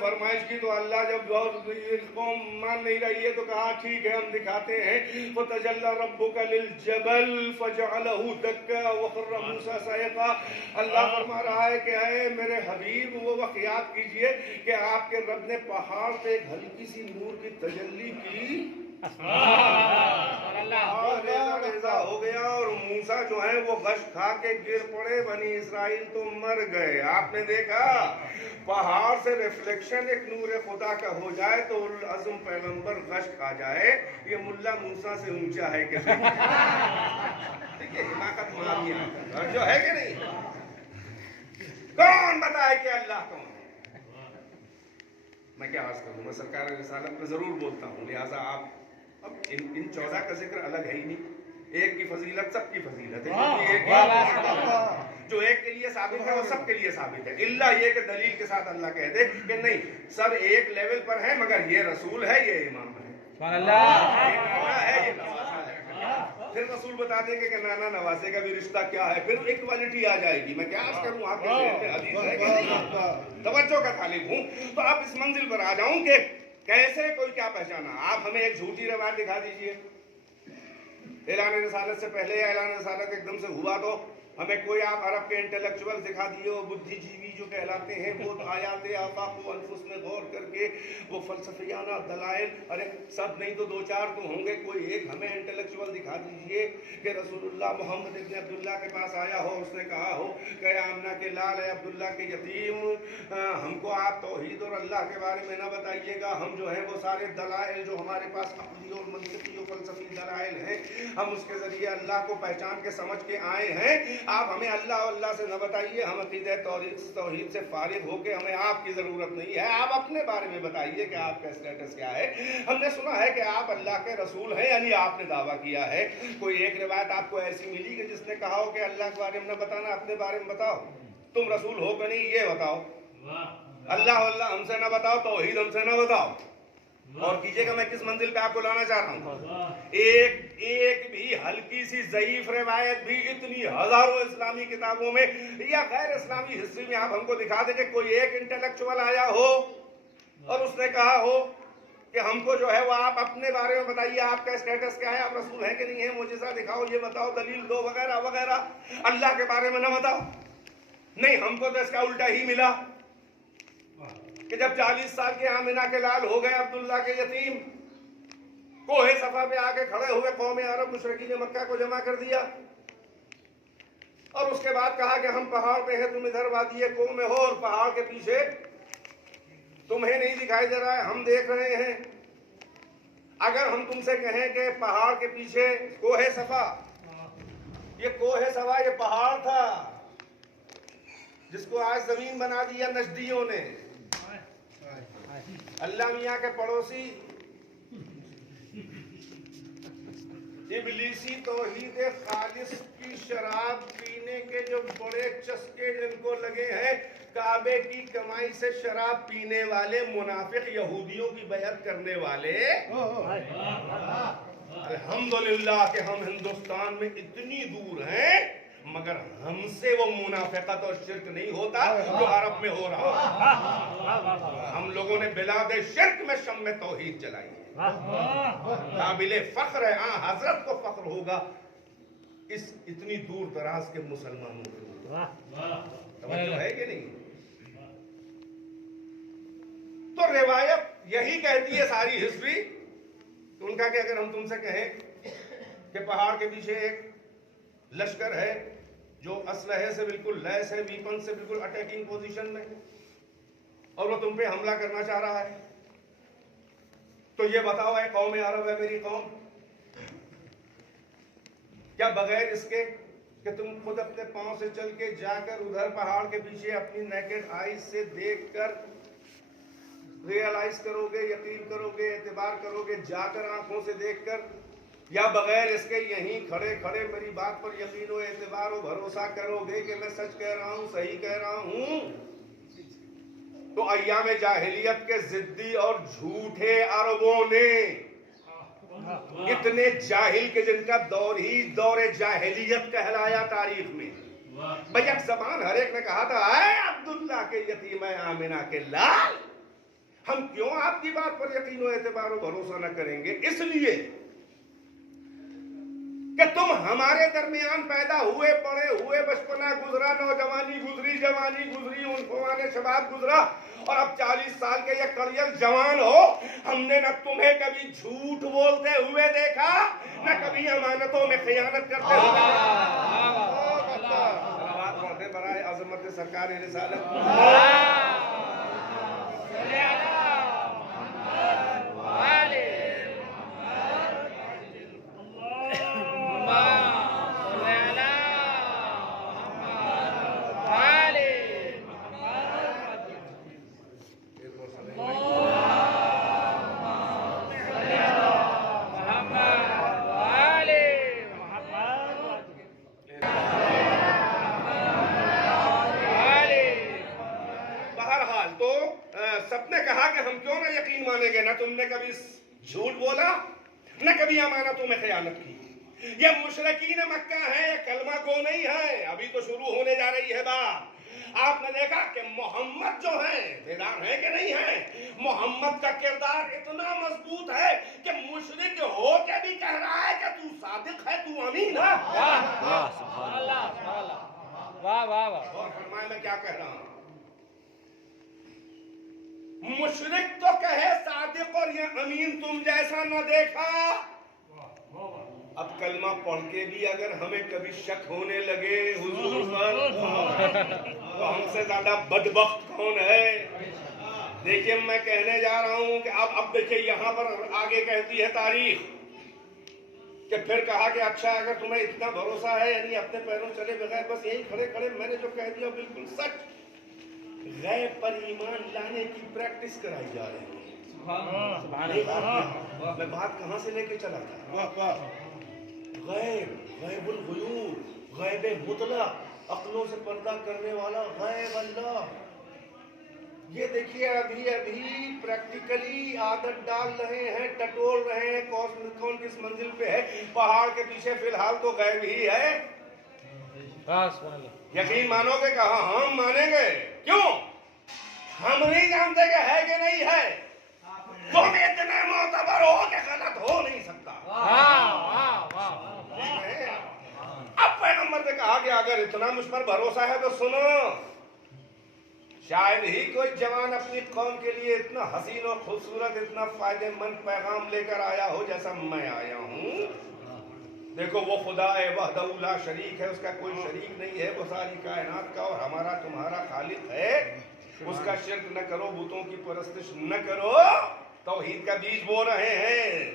فرمائش کی تو اللہ جب قوم مان نہیں رہی ہے تو کہا ٹھیک ہے ہم دکھاتے ہیں. فَتَجَلَّى رَبُّكَ لِلْجَبَلِ فَجَعَلَهُ دَكًّا وَخَرَّ مُوسَىٰ صَعِقًا. اللہ فرما رہا ہے کہ اے میرے حبیب وہ وقت یاد کیجئے کہ آپ کے رب نے پہاڑ پہ ایک ہلکی سی نور کی تجلی کی، ریزہ ہو گیا اور موسیٰ جو ہے وہ غش کھا کے گر پڑے، بنی اسرائیل تو مر گئے. آپ نے دیکھا پہاڑ سے ریفلیکشن ایک نور خدا کا ہو جائے تو العظم پیغمبر غش کھا جائے. یہ ملا موسیٰ سے اونچا ہے کہ دیکھیے حماقت مانیہ جو ہے کہ نہیں. کون بتائے کہ اللہ کون ہے؟ میں کیا عرض کروں، میں سرکار رسالت میں ضرور بولتا ہوں، لہٰذا آپ اب ان 14 کا ذکر الگ ہے ہی نہیں. ایک کی فضیلت سب کی فضیلت ہے، جو ایک کے لیے ثابت ہے وہ سب کے لیے ثابت ہے، الا یہ کہ دلیل کے ساتھ اللہ کہہ دے کہ نہیں سب ایک لیول پر ہیں مگر یہ رسول ہے یہ امام ہے، پھر رسول بتا دیں گے کہ نانا نوازے کا بھی رشتہ کیا ہے، پھر ایکوالٹی آ جائے گی. میں کیا عرض کروں آپ کے ذہن میں حدیث ہے کہ نہیں، توجہ کا طالب ہوں. تو اب اس منزل پر آ جاؤں کہ کیسے کوئی کیا پہچانا. آپ ہمیں ایک جھوٹی روایت دکھا دیجئے، اعلان رسالت سے پہلے یا اعلان رسالت ایک دم سے ہوا تو ہمیں کوئی آپ عرب کے انٹلیکچوئل دکھا دیے، وہ بدھی جیوی جو کہلاتے ہیں، وہ آیات آفاق و انفس میں غور کر کے وہ فلسفیانہ دلائل، ارے سب نہیں تو دو چار تو ہوں گے، کوئی ایک ہمیں انٹلیکچوئل دکھا دیجئے کہ رسول اللہ محمد ابن عبداللہ کے پاس آیا ہو، اس نے کہا ہو کہ آمنہ کے لال ہے عبداللہ کے یتیم، ہم کو آپ توحید اور اللہ کے بارے میں نہ بتائیے گا، ہم جو ہیں وہ سارے دلائل جو ہمارے پاس عقلی اور منطقی اور فلسفی دلائل ہیں ہم اس کے ذریعے اللہ کو پہچان کے سمجھ کے آئے ہیں، آپ ہمیں اللہ اور اللہ سے نہ بتائیے، ہم عقیدہ توحید سے فارغ ہو کے ہمیں آپ کی ضرورت نہیں ہے، آپ اپنے بارے میں بتائیے کہ آپ کا اسٹیٹس کیا ہے. ہم نے سنا ہے کہ آپ اللہ کے رسول ہیں، یعنی آپ نے دعویٰ کیا ہے. کوئی ایک روایت آپ کو ایسی ملی کہ جس نے کہا ہو کہ اللہ کے بارے میں نہ بتانا اپنے بارے میں بتاؤ، تم رسول ہو کہ نہیں یہ بتاؤ، اللہ ہم سے نہ بتاؤ، توحید ہم سے نہ بتاؤ. اور کیجئے گا میں کس منزل پہ آپ کو لانا چاہ رہا ہوں. ایک بھی ہلکی سی ضعیف روایت بھی اتنی ہزاروں اسلامی کتابوں میں یا غیر اسلامی ہسٹری میں آپ ہم کو دکھا دیں کہ کوئی ایک انٹلیکچوئل آیا ہو اور اس نے کہا ہو کہ ہم کو جو ہے وہ آپ اپنے بارے میں بتائیے، آپ کا اسٹیٹس کیا ہے، آپ رسول ہیں کہ نہیں ہیں، معجزہ دکھاؤ، یہ بتاؤ، دلیل دو وغیرہ وغیرہ. اللہ کے بارے میں نہ بتاؤ. نہیں، ہم کو تو اس کا الٹا ہی ملا کہ جب 40 سال کے آمنہ کے لال ہو گئے عبداللہ کے یتیم، کوہ صفا پہ آ کے کھڑے ہوئے قوم عرب مشرکین مکہ کو جمع کر دیا اور اس کے بعد کہا کہ ہم پہاڑ پہ ہیں، تم ادھر وادی قوم میں ہو اور پہاڑ کے پیچھے تمہیں نہیں دکھائی دے رہا ہے، ہم دیکھ رہے ہیں. اگر ہم تم سے کہیں کہ پہاڑ کے پیچھے کوہ صفا، یہ کوہ صفا یہ پہاڑ تھا جس کو آج زمین بنا دیا نجدیوں نے. اللہ میاں کے پڑوسی ابلیسی توحید خالص کی شراب پینے کے جو بڑے چسکے جن کو لگے ہیں، کعبے کی کمائی سے شراب پینے والے منافق یہودیوں کی بیعت کرنے والے، الحمدللہ کہ ہم ہندوستان میں اتنی دور ہیں مگر ہم سے وہ منافقت اور شرک نہیں ہوتا جو عرب میں ہو رہا. ہم لوگوں نے بلاد شرک میں شمع توحید جلائی ہے، قابل فخر ہے. حضرت کو فخر ہوگا اس اتنی دور دراز کے مسلمانوں کو. توجہ ہے کہ نہیں؟ تو روایت یہی کہتی ہے ساری ہسٹری ان کا کہ اگر ہم تم سے کہیں کہ پہاڑ کے پیچھے ایک لشکر ہے جو اسلحے سے بالکل لیس ہے، ویپن سے بالکل اٹیکنگ پوزیشن میں، اور وہ تم پہ حملہ کرنا چاہ رہا ہے، تو یہ بتاؤ اے قوم عرب، ہے میری قوم، کیا بغیر اس کے کہ تم خود اپنے پاؤں سے چل کے جا کر ادھر پہاڑ کے پیچھے اپنی نیکڈ آئیز سے دیکھ کر ریئلائز کرو گے، یقین کرو گے، اعتبار کرو گے جا کر آنکھوں سے دیکھ کر، یا بغیر اس کے یہیں کھڑے کھڑے میری بات پر یقین و اعتبار و بھروسہ کرو گے کہ میں سچ کہہ رہا ہوں، صحیح کہہ رہا ہوں؟ تو ایام جاہلیت کے ضدی اور جھوٹے عربوں نے اتنے جاہل کہ جن کا دور ہی دور جاہلیت کہلایا تاریخ میں، بیک زبان ہر ایک نے کہا تھا اے عبداللہ کے یتیم، اے آمنہ کے لال، ہم کیوں آپ کی بات پر یقین و اعتبار و بھروسہ نہ کریں گے؟ اس لیے کہ تم ہمارے درمیان پیدا ہوئے، پڑے ہوئے، بچپنا گزرا، نوجوانی گزری، جوانی گزری، عنفوان شباب گزرا، اور اب 40 سال کے یہ کڑیل جوان ہو، ہم نے نہ تمہیں کبھی جھوٹ بولتے ہوئے دیکھا، نہ کبھی امانتوں میں خیانت کرتے ہوئے دیکھا۔ صلوات پڑھتے برائے عظمت سرکار رسالت۔ سب نے کہا کہ ہم کیوں نہ یقین مانیں گے، نہ تم نے کبھی جھوٹ بولا، نہ کبھی امانتوں میں خیانت کی۔ یہ مشرکین مکہ ہیں، یہ کلمہ گو نہیں ہے، ابھی تو شروع ہونے جا رہی ہے بات۔ آپ نے دیکھا کہ محمد جو ہے، بیدار ہے کہ نہیں ہے، محمد کا کردار اتنا مضبوط ہے کہ مشرک ہو کے بھی کہہ رہا ہے کہ تو صادق ہے، تو امین ہے۔ واہ واہ واہ، اور فرمائے میں کیا کہہ رہا ہوں؟ مشرک تو کہے صادق اور یہ امین تم جیسا نہ دیکھا۔ اب کلمہ پڑھ کے بھی اگر ہمیں کبھی شک ہونے لگے حضور پر، تو ہم سے زیادہ بدبخت کون ہے؟ دیکھیں میں کہنے جا رہا ہوں کہ اب دیکھیں یہاں پر آگے کہتی ہے تاریخ کہ پھر کہا کہ اچھا اگر تمہیں اتنا بھروسہ ہے، یعنی اپنے پیروں چلے بغیر بس یہی کھڑے کھڑے میں نے جو کہہ دیا بالکل سچ، غیب پر ایمان لانے کی پریکٹس کرائی جا رہی ہے۔ میں بات کہاں سے لے کے چلا تھا؟ غیب الغیوب، غیب مطلق، عقلوں سے پردہ کرنے والا غیب اللہ۔ یہ دیکھیے ابھی پریکٹیکلی عادت ڈال رہے ہیں، ٹٹول رہے ہیں، کون کس منزل پہ ہے، پہاڑ کے پیچھے فی الحال تو غیب ہی ہے۔ یقین مانو گے کہ ہم مانیں گے؟ کیوں؟ ہم نہیں جانتے کہ ہے کہ نہیں ہے، تم اتنے معتبر ہو کہ غلط ہو نہیں سکتا۔ اب پیغمبر نے کہا کہ اگر اتنا مجھ پر بھروسہ ہے تو سنو، شاید ہی کوئی جوان اپنی قوم کے لیے اتنا حسین و خوبصورت، اتنا فائدہ مند پیغام لے کر آیا ہو جیسا میں آیا ہوں۔ دیکھو وہ خدا ہے، وحدہ لا شریک ہے، اس کا کوئی شریک نہیں ہے، وہ ساری کائنات کا اور ہمارا تمہارا خالق ہے۔ اس کا شرک نہ کرو، بتوں کی پرستش نہ کرو، توحید کا بیج بو رہے ہیں۔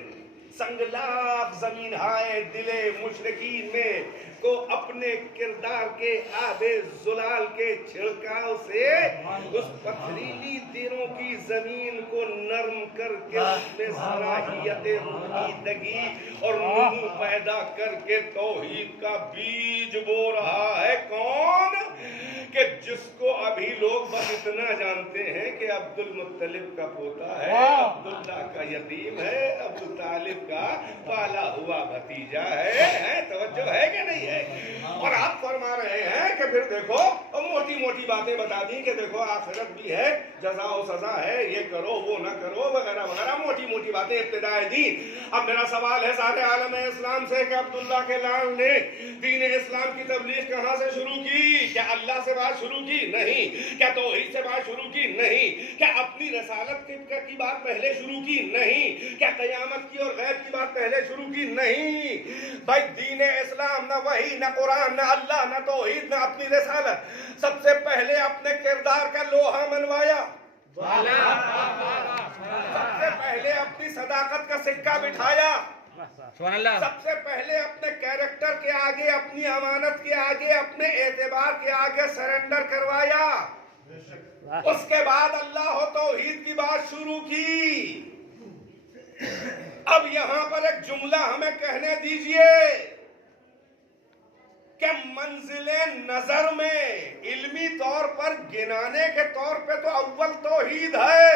سنگلاخ زمین ہائے دل مشرکین میں کو اپنے کردار کے آب زلال کے چھڑکاؤ سے اس پتھریلی تیروں کی زمین کو نرم کر کے اس میں صلاحیت رویدگی اور نمو پیدا کر کے توحید کا بیج بو رہا ہے۔ کون؟ کہ جس کو ابھی لوگ بس اتنا جانتے ہیں کہ عبد المطلب کا پوتا ہے، عبداللہ کا یتیم ہے، ابو طالب کا پالا ہوا بھتیجا ہے۔ توجہ ہے کہ نہیں ہے؟ اور آپ فرما رہے ہیں کہ پھر دیکھو موٹی موٹی باتیں بتا دی کہ دیکھو آخرت بھی ہے، جزا و سزا ہے، یہ کرو وہ نہ کرو وغیرہ وغیرہ، موٹی موٹی باتیں ابتدائے دین۔ اب میرا سوال ہے سارے عالم اسلام سے کہ عبداللہ کے لال نے دین اسلام کی تبلیغ کہاں سے شروع کی؟ کیا اللہ سے بات شروع کی؟ نہیں۔ کیا توحید سے بات شروع کی؟ نہیں۔ کیا اپنی رسالت کی بات پہلے شروع کی؟ نہیں۔ کیا قیامت کی اور غیب کی بات پہلے شروع کی؟ نہیں۔ بھائی دین اسلام نہ وحی، نہ قرآن، نہ اللہ، نہ توحید، نہ اپنی رسالت، سب سے پہلے اپنے کردار کا لوہا منوایا، سب سے پہلے اپنی صداقت کا سکہ بٹھایا، سب سے پہلے اپنے کیریکٹر کے آگے، اپنی امانت کے آگے، اپنے اعتبار کے آگے سرنڈر کروایا، اس کے بعد اللہ و توحید کی بات شروع کی۔ اب یہاں پر ایک جملہ ہمیں کہنے دیجئے کہ منزل نظر میں علمی طور پر گنانے کے طور پہ تو اول توحید ہے،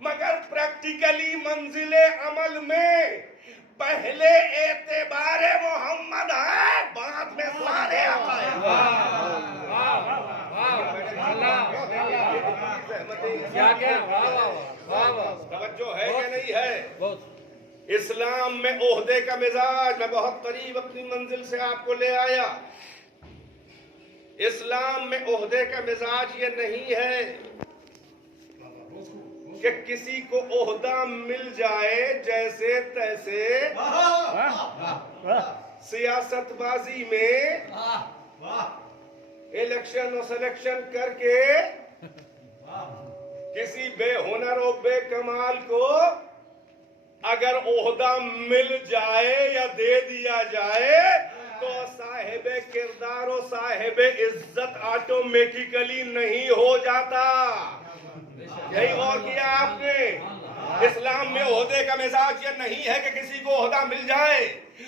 مگر پریکٹیکلی منزل عمل میں پہلے اعتبار محمد ہے، بعد میں سارے عقائد۔ توجہ ہے کہ نہیں ہے؟ اسلام میں عہدے کا مزاج میں بہت قریب اپنی منزل سے آپ کو لے آیا. اسلام میں عہدے کا مزاج یہ نہیں ہے کہ کسی کو عہدہ مل جائے جیسے تیسے سیاست بازی میں الیکشن و سلیکشن کر کے کسی بے ہنر و بے کمال کو اگر عہدہ مل جائے یا دے دیا جائے تو صاحب کردار و صاحب عزت آٹومیٹیکلی نہیں ہو جاتا. یہی غور کیا آپ نے؟ اسلام میں عہدے کا مزاج یہ نہیں ہے کہ کسی کو عہدہ مل جائے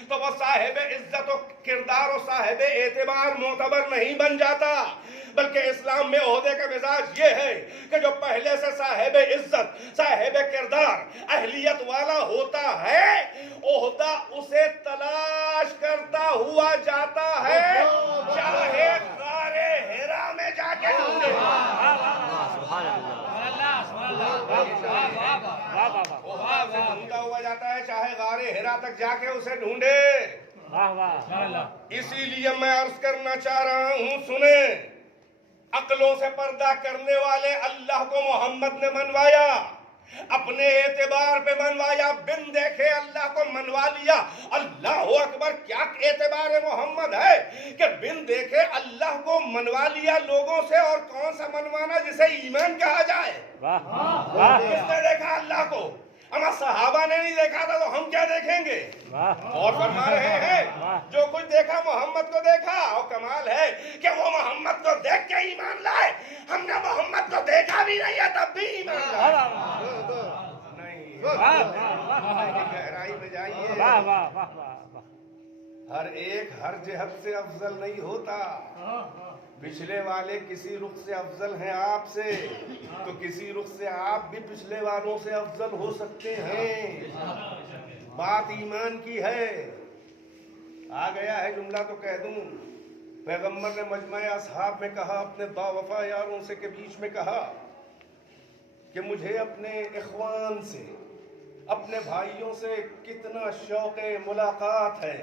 تو وہ صاحب عزت و کردار و صاحب اعتبار معتبر نہیں بن جاتا، بلکہ اسلام میں عہدے کا مزاج یہ ہے کہ جو پہلے سے صاحب عزت صاحب کردار اہلیت والا ہوتا ہے عہدہ اسے تلاش کرتا ہوا جاتا ہے، چاہے غار حرا میں جا کے ڈھونڈے. ڈھونڈا ہوا جاتا ہے، چاہے غار حرا تک جا کے اسے ڈھونڈے. اسی لیے میں عرض کرنا چاہ رہا ہوں، سنیں، عقلوں سے پردہ کرنے والے اللہ کو محمد نے منوایا، اپنے اعتبار پہ منوایا، بن دیکھے اللہ کو منوا لیا. اللہ اکبر، کیا اعتبار محمد ہے کہ بن دیکھے اللہ کو منوا لیا لوگوں سے. اور کون سا منوانا جسے ایمان کہا جائے؟ کس نے دیکھا اللہ کو؟ ہمارا صحابہ نے نہیں دیکھا تھا تو ہم کیا دیکھیں گے؟ اور فرما رہے ہیں جو کچھ دیکھا محمد کو دیکھا. اور کمال ہے کہ وہ محمد کو دیکھ کے ایمان لائے. ہم نے محمد کو دیکھا بھی نہیں ہے تب بھی ایمان لائے. نہیں، گہرائی میں جائیے. ہر ایک ہر جہت سے افضل نہیں ہوتا. پچھلے والے کسی رخ سے افضل ہیں آپ سے تو کسی رخ سے آپ بھی پچھلے والوں سے افضل ہو سکتے ہیں. بات ایمان کی ہے. آ گیا ہے جملہ تو کہہ دوں. پیغمبر نے مجمع اصحاب میں کہا، اپنے باوفا یاروں سے کے بیچ میں کہا کہ مجھے اپنے اخوان سے، اپنے بھائیوں سے کتنا شوق ملاقات ہے.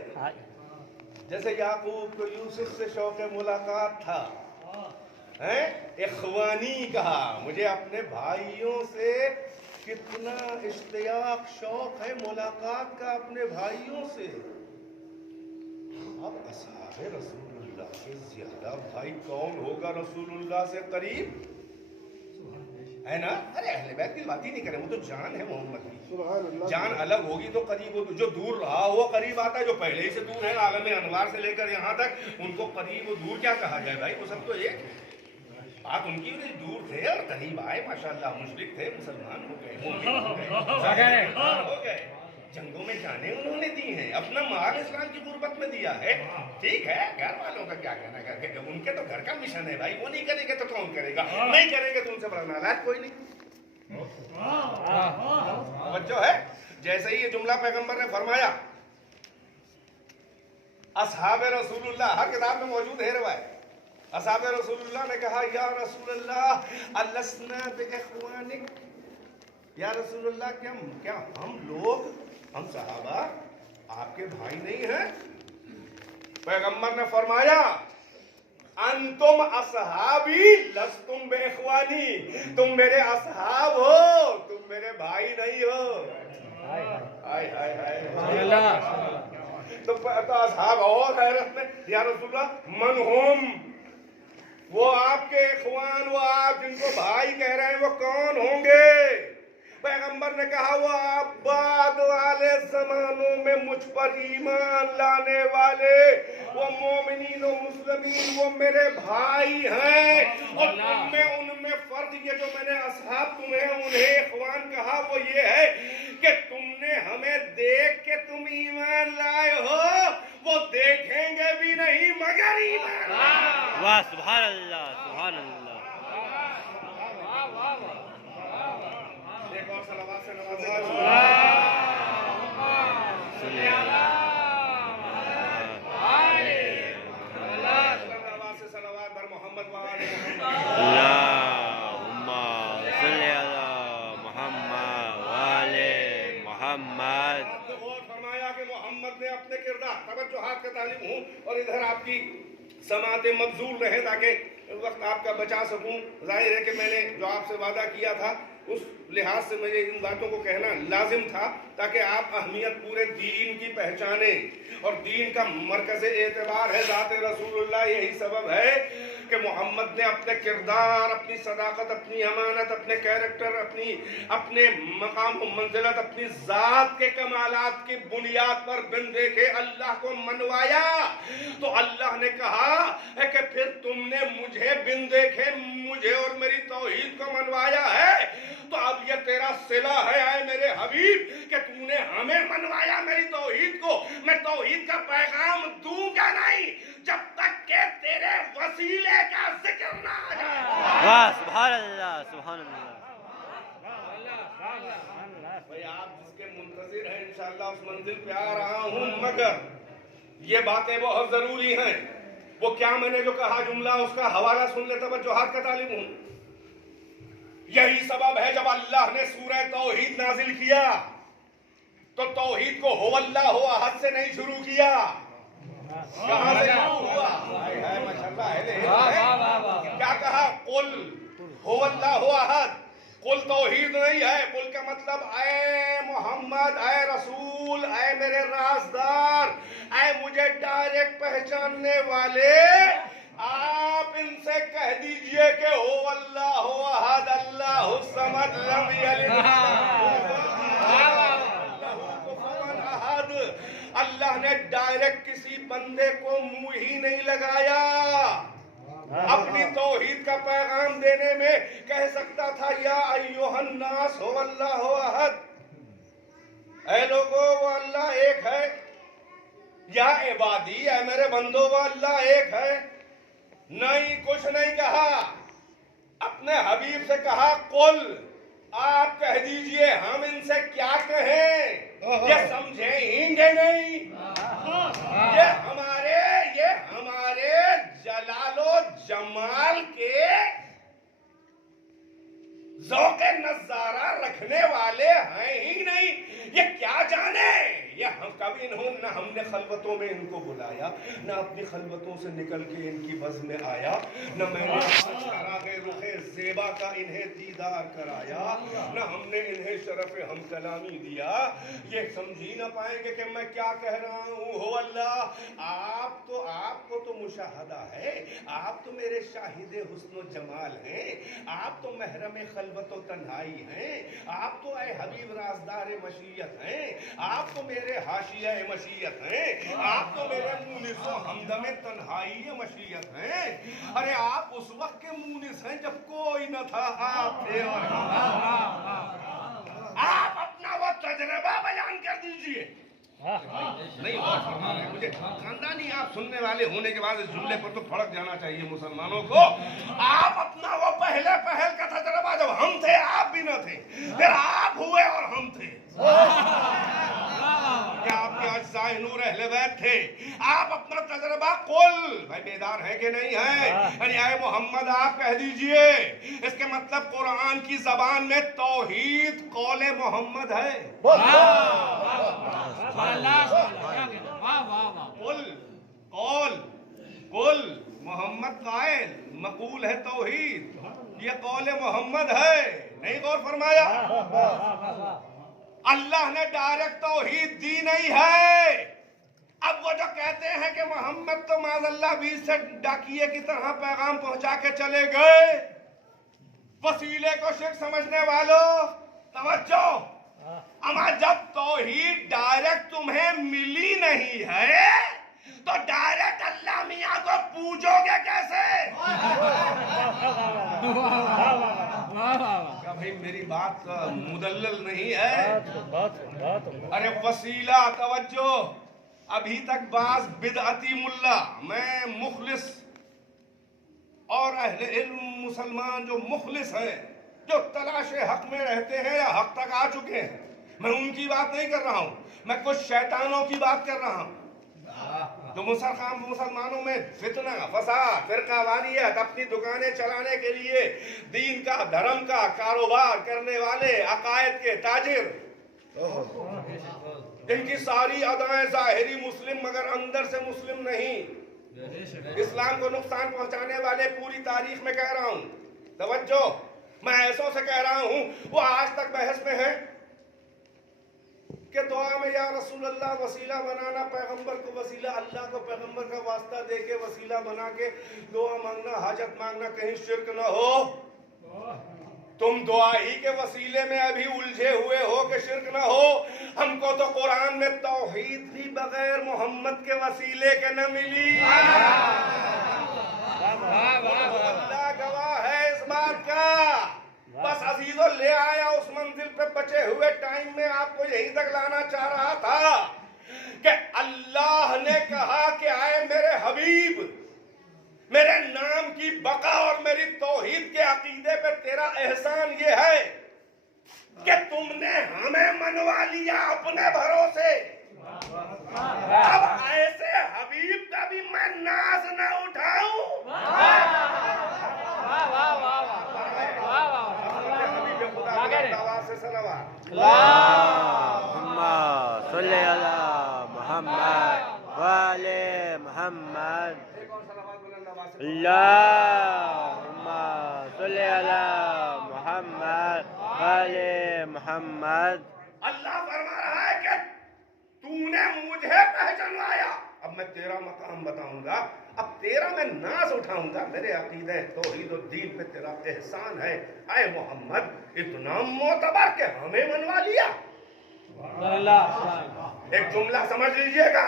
جیسے یعقوب کو یوسف سے شوق ملاقات تھا، اخوانی کہا، مجھے اپنے بھائیوں سے کتنا اشتیاق شوق ہے ملاقات کا اپنے بھائیوں سے. اب اصحاب رسول اللہ سے زیادہ بھائی کون ہوگا رسول اللہ سے قریب؟ ہے نا؟ ارے اہل بیت کی بات ہی نہیں کریں، وہ تو جان ہے محمد کی. جان الگ ہوگی تو قریب ہو. جو دور رہا وہ قریب آتا ہے، جو پہلے ہی سے دور ہے عالم انوار سے لے کر یہاں تک، ان کو قریب و دور کیا کہا جائے بھائی؟ وہ سب تو ایک بات ان کی بھی. دور تھے اور قریب آئے، ماشاءاللہ مشرک تھے، مسلمان ہو گئے، مومن ہو گئے. جنگوں میں جانے انہوں نے دی ہیں، اپنا مال اسلام کی غربت میں دیا ہے. ٹھیک ہے، گھر والوں کا کیا کہنا کر کے، ان کے تو گھر کا مشن ہے بھائی. وہ نہیں کریں گے تو کون کرے گا؟ نہیں کریں گے تو ان سے بڑا نالاج کوئی نہیں. بچوں ہے، جیسے ہی یہ جملہ پیغمبر نے فرمایا، اصحاب رسول اللہ، ہر کتاب میں موجود ہے روایت، اصحاب رسول اللہ نے کہا یا رسول اللہ السنا باخوانک، یا رسول اللہ کیا ہم لوگ، ہم صحابہ آپ کے بھائی نہیں ہیں؟ پیغمبر نے فرمایا انتم اصحابی لستم باخوانی، تم میرے اصحاب ہو، تم میرے بھائی نہیں ہو. تو اصحاب اور حیرت میں، یا رسول اللہ من ہم، وہ آپ کے اخوان، وہ آپ جن کو بھائی کہہ رہے ہیں وہ کون ہوں گے؟ پیغمبر نے کہا وہ آپ بعد والے زمانوں میں مجھ پر ایمان لانے والے، وہ مومنین و مسلمین، وہ میرے بھائی ہیں. اور ان میں فرق یہ جو میں نے اصحاب تمہیں انہیں اخوان کہا وہ یہ ہے کہ تم نے ہمیں دیکھ کے تم ایمان لائے ہو، وہ دیکھیں گے بھی نہیں مگر ایمان. واہ سبحان اللہ سبحان اللہ. ایک اور صلوات سے نوازے. صلوات بر محمد و آل محمد. اللہم صلی علی محمد. محمد. آپ نے غور فرمایا کہ محمد نے اپنے کردار، توجہات کا طالب ہوں اور ادھر آپ کی سماعتیں مبذول رہے تاکہ وقت آپ کا بچا سکوں. ظاہر ہے کہ میں نے جو آپ سے وعدہ کیا تھا اس لحاظ سے مجھے ان باتوں کو کہنا لازم تھا تاکہ آپ اہمیت پورے دین کی پہچانیں. اور دین کا مرکز اعتبار ہے ذات رسول اللہ. یہی سبب ہے کہ محمد نے اپنے کردار، اپنی صداقت، اپنی امانت، اپنے کیریکٹر، اپنے مقام و منزلت، اپنی ذات کے کمالات کی بنیاد پر بن دیکھے اللہ کو منوایا. تو اللہ نے کہا ہے کہ پھر تم نے مجھے بن دیکھے مجھے اور میری توحید کو منوایا ہے، تو اب یہ تیرا صلہ ہے اے میرے حبیب کہ تو نے ہمیں منوایا میری توحید کو. میں توحید کا پیغام دوں گا نہیں جب تک کہ تیرے وسیلے کا ذکر نہ آ جائے. واہ سبحان اللہ سبحان اللہ. بھئی آپ جس کے منتظر ہیں انشاءاللہ اس منزل پہ آ رہا ہوں، مگر یہ باتیں بہت ضروری ہیں. وہ کیا میں نے جو کہا جملہ اس کا حوالہ سن لے، توجہات کا طالب ہوں. یہی سبب ہے جب اللہ نے سورہ توحید نازل کیا تو توحید کو ہو اللہ ہو احد سے نہیں شروع کیا. کہاں سے شروع ہوا؟ کیا کہا؟ قل ہو اللہ ہو احد. قل توحید نہیں ہے. قل کا مطلب اے محمد، اے رسول، اے میرے رازدار، اے مجھے ڈائریکٹ پہچاننے والے، آپ ان سے کہہ دیجئے کہ ہو اللہ ہو احد، اللہ الصمد، لم یلد احد. اللہ نے ڈائریکٹ کسی بندے کو منہ ہی نہیں لگایا. اپنی توحید کا پیغام دینے میں کہہ سکتا تھا یا ایھا الناس ہو اللہ ہو احد، اے لوگو وہ اللہ ایک ہے. یا عبادی، اے میرے بندو وہ اللہ ایک ہے. نہیں، کچھ نہیں کہا. اپنے حبیب سے کہا قل، آپ کہہ دیجئے. ہم ان سے کیا کہیں؟ یہ سمجھیں گے نہیں. یہ ہمارے جلال و جمال کے ذوق نظارہ رکھنے والے ہیں ہی نہیں. یہ کیا جانے؟ یہ کبھی نہ ہم نے خلوتوں میں ان کو بلایا، نہ اپنی خلوتوں سے نکل کے ان کی بز میں آیا، نہ میں نے چراغ رخ زیبا کا انہیں دیدار کرایا، نہ ہم نے انہیں شرف ہم کلامی دیا. یہ سمجھ ہی نہ پائیں گے کہ میں کیا کہہ رہا ہوں. ہو اللہ. آپ کو تو مشاہدہ ہے، آپ تو میرے شاہد حسن و جمال ہیں، آپ تو محرم خلوت و تنہائی ہیں، آپ تو اے حبیب رازدار مشیت ہیں، آپ تو میرے حاشیہ مشیت ہیں، آپ تو میرے مونس و ہمدم تنہائی مشیت ہیں. ارے آپ اس وقت کے مونس ہیں جب کوئی نہ تھا، آپ تھے اور آپ اپنا وہ تجربہ بیان کر دیجئے. نہیں اور فرما رہے مجھے خاندانی آپ سننے والے ہونے کے بعد اس جملے پر تو پھڑک جانا چاہیے مسلمانوں کو. آپ اپنا وہ پہلے پہل کا تجربہ، جب ہم تھے آپ بھی نہ تھے، پھر آپ ہوئے اور ہم تھے. کیا آپ کے اجزائے نور اہل بیت تھے؟ آپ اپنا تجربہ قل، بھائی بیدار ہے کہ نہیں ہے؟ یعنی اے محمد آپ کہہ دیجئے. اس کے مطلب قرآن کی زبان میں توحید قول محمد ہے. قل محمد قائل، مقول ہے توحید، یہ قول محمد ہے. نہیں غور فرمایا؟ اللہ نے ڈائریکٹ توحید دی نہیں ہے. اب وہ جو کہتے ہیں کہ محمد تو معاذ اللہ 20 سے ڈاکیے کی طرح پیغام پہنچا کے چلے گئے، وسیلے کو شرک سمجھنے والوں توجہ. اما جب توحید ڈائریکٹ تمہیں ملی نہیں ہے تو ڈائریکٹ اللہ میاں کو پوجو گے کیسے؟ کیا بھئی میری بات مدلل نہیں ہے؟ ارے وسیلہ توجہ. ابھی تک بعض بدعتی ملا، میں مخلص اور اہل علم مسلمان جو مخلص ہیں، جو تلاش حق میں رہتے ہیں یا حق تک آ چکے ہیں، میں ان کی بات نہیں کر رہا ہوں، میں کچھ شیطانوں کی بات کر رہا ہوں جو مسلمانوں میں فتنہ، فساد، فرقہ واریت، اپنی دکانیں چلانے کے لیے دین کا، دھرم کا کاروبار کرنے والے عقائد کے تاجر ان کی ساری ادائیں ظاہری مسلم مگر اندر سے مسلم نہیں، اسلام کو نقصان پہنچانے والے پوری تاریخ میں کہہ رہا ہوں، توجہ، میں ایسوں سے کہہ رہا ہوں وہ آج تک بحث میں ہے کہ دعا میں یا رسول اللہ وسیلہ بنانا، پیغمبر کو وسیلہ، اللہ کو پیغمبر کا واسطہ دے کے وسیلہ بنا کے دعا مانگنا، حاجت مانگنا، کہیں شرک نہ ہو؟ تم دعا ہی کے وسیلے میں ابھی الجھے ہوئے ہو کہ شرک نہ ہو۔ ہم کو تو قرآن میں توحید بھی بغیر محمد کے وسیلے کے نہ ملی۔ اللہ گواہ ہے اس بات کا۔ بس عزیزو لے آیا اس منزل پہ بچے ہوئے ٹائم میں آپ کو یہیں تک لانا چاہ رہا تھا کہ اللہ نے کہا کہ آئے میرے حبیب، میرے نام کی بقا اور میری توحید کے عقیدے پہ تیرا احسان یہ ہے کہ تم نے ہمیں منوا لیا اپنے بھروسے۔ اب ایسے حبیب کا بھی میں ناز نہ اٹھاؤں۔ حبیب خدا کی آواز سے صلوات۔ اللہم صلی علی محمد وعلی محمد۔ اللہم صلی علی محمد وعلی محمد۔ اللہ فرما رہا ہے کہ تو نے مجھے پہچانوایا، اب میں تیرا مقام بتاؤں گا، اب تیرا میں ناز اٹھاؤں گا، میرے عقیدہ توحید و دین پہ تیرا احسان ہے اے محمد، اتنا معتبر کہ ہمیں منوا لیا۔ ایک جملہ سمجھ لیجئے گا،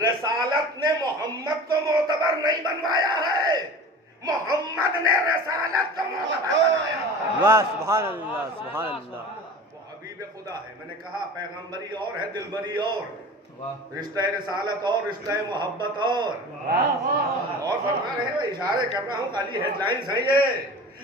رسالت نے محمد کو معتبر نہیں بنوایا ہے، محمد نے رسالت کو معتبر بنوایا۔ واہ سبحان اللہ سبحان اللہ۔ وہ حبیب خدا ہے، میں نے کہا پیغمبری اور ہے، دلبری اور، رشتہ رسالت اور، رشتہ محبت اور فرما رہے ہیں، اشارے کر رہا ہوں، خالی ہیڈ لائنز ہیں یہ۔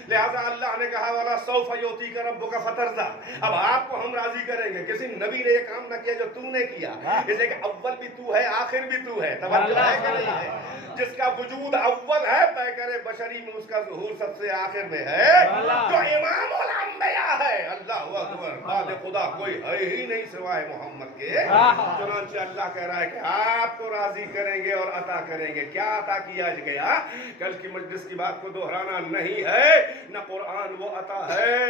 لہذا اللہ نے کہا وَلَا سَوْفَ يُعْطِيكَ رَبُّكَ فَتَرْضَىٰ، اب آپ کو ہم راضی کریں گے۔ کسی نبی نے یہ کام نہ کیا جو تو نے کیا، اس لیے کہ اول بھی تو ہے آخر بھی تو ہے، توجہ ہے کہ نہیں ہے؟ جس کا وجود اول ہے پیکر بشری میں، اس کا ظہور سب سے آخر میں ہے، جو امام الانبیاء ہے۔ اللہ اکبر، بعد خدا کوئی ہے ہی نہیں سوائے محمد کے۔ چنانچہ اللہ کہہ رہا ہے کہ آپ کو راضی کریں گے اور عطا کریں گے۔ کیا عطا کیا گیا؟ کل کی مجلس کی بات کو دہرانا نہیں ہے، نہ قرآن وہ عطا ہے،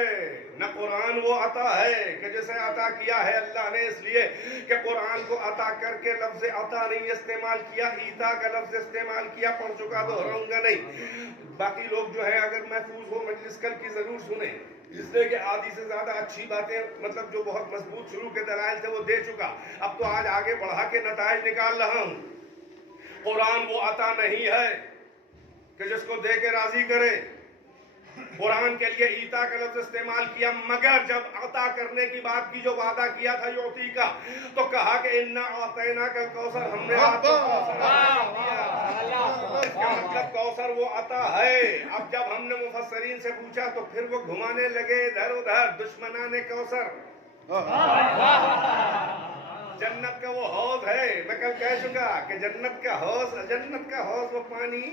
نہ قرآن وہ عطا ہے کہ جسے عطا کیا ہے اللہ نے، اس لیے کہ قرآن کو عطا کر کے لفظ عطا نہیں استعمال کیا، ایتا کا لفظ استعمال کیا، پڑھ چکا دہراؤں گا نہیں۔ باقی لوگ جو ہے اگر محفوظ ہو مجلس کل کی ضرور سنیں، اس لیے کہ آدھی سے زیادہ اچھی باتیں، مطلب جو بہت مضبوط شروع کے دلائل تھے وہ دے چکا، اب تو آج آگے بڑھا کے نتائج نکال رہا ہوں۔ قرآن وہ عطا نہیں ہے کہ جس کو دے کے راضی کرے، قرآن کے لیے ایتا کا لفظ استعمال کیا، مگر جب عطا کرنے کی بات کی جو وعدہ کیا تھا یعطی کا، تو کہا کہ انا اعطیناک الکوثر، ہم نے آپ کو کوثر عطا کیا۔ اس کا مطلب کوثر وہ عطا ہے۔ اب جب ہم نے مفسرین سے پوچھا تو پھر وہ گھمانے لگے ادھر ادھر، دشمنان کوثر۔ جنت کا وہ حوض ہے، میں کل کہہ چکا کہ جنت کا حوض وہ پانی،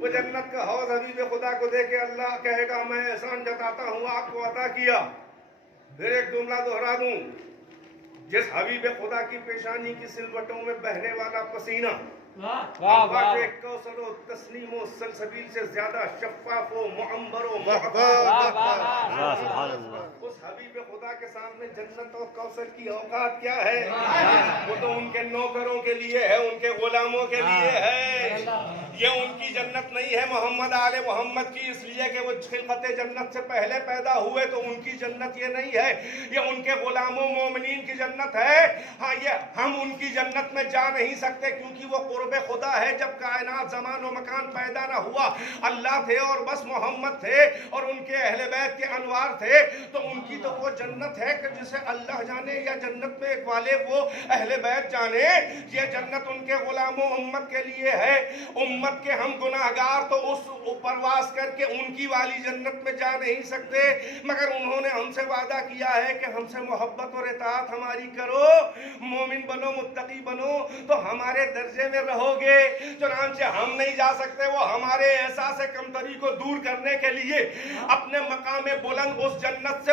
وہ جنت کا حوض حبیب خدا کو دے کے اللہ کہے گا میں احسان جتاتا ہوں، آپ کو عطا کیا۔ پھر ایک جملہ دہرا دوں، جس حبیب خدا کی پیشانی کی سلوٹوں میں بہنے والا پسینہ، کوثر و تسنیم و سلسبیل سے زیادہ شفاف و معمر و اس حبیب خدا کے سامنے جنت اور کوثر کی اوقات کیا ہے؟ وہ تو ان کے نوکروں کے لیے ہے، ان کے غلاموں کے لیے ہے، یہ ان کی جنت نہیں ہے محمد آل محمد کی، اس لیے کہ وہ خلقت جنت سے پہلے پیدا ہوئے تو ان کی جنت یہ نہیں ہے، یہ ان کے غلاموں مومنین کی جنت ہے۔ ہاں یہ ہم ان کی جنت میں جا نہیں سکتے کیونکہ وہ قرب خدا ہے۔ جب کائنات زمان و مکان پیدا نہ ہوا، اللہ تھے اور بس محمد تھے اور ان کے اہل بیت کے انوار تھے، تو ان کی تو وہ جنت ہے کہ جسے اللہ جانے یا جنت میں ایک والے وہ اہل بیت جانے، یہ جنت ان کے غلاموں امت کے لیے ہے۔ امت کے ہم گناہگار تو اس پرواز کر کے ان کی والی جنت میں جا نہیں سکتے، مگر انہوں نے ہم سے وعدہ کیا ہے کہ ہم سے محبت اور اطاعت ہماری کرو، مومن بنو، متقی بنو تو ہمارے درجے میں رہو گے۔ چنانچہ ہم نہیں جا سکتے، وہ ہمارے احساس کمتری کو دور کرنے کے لیے اپنے مقام بلند اس جنت سے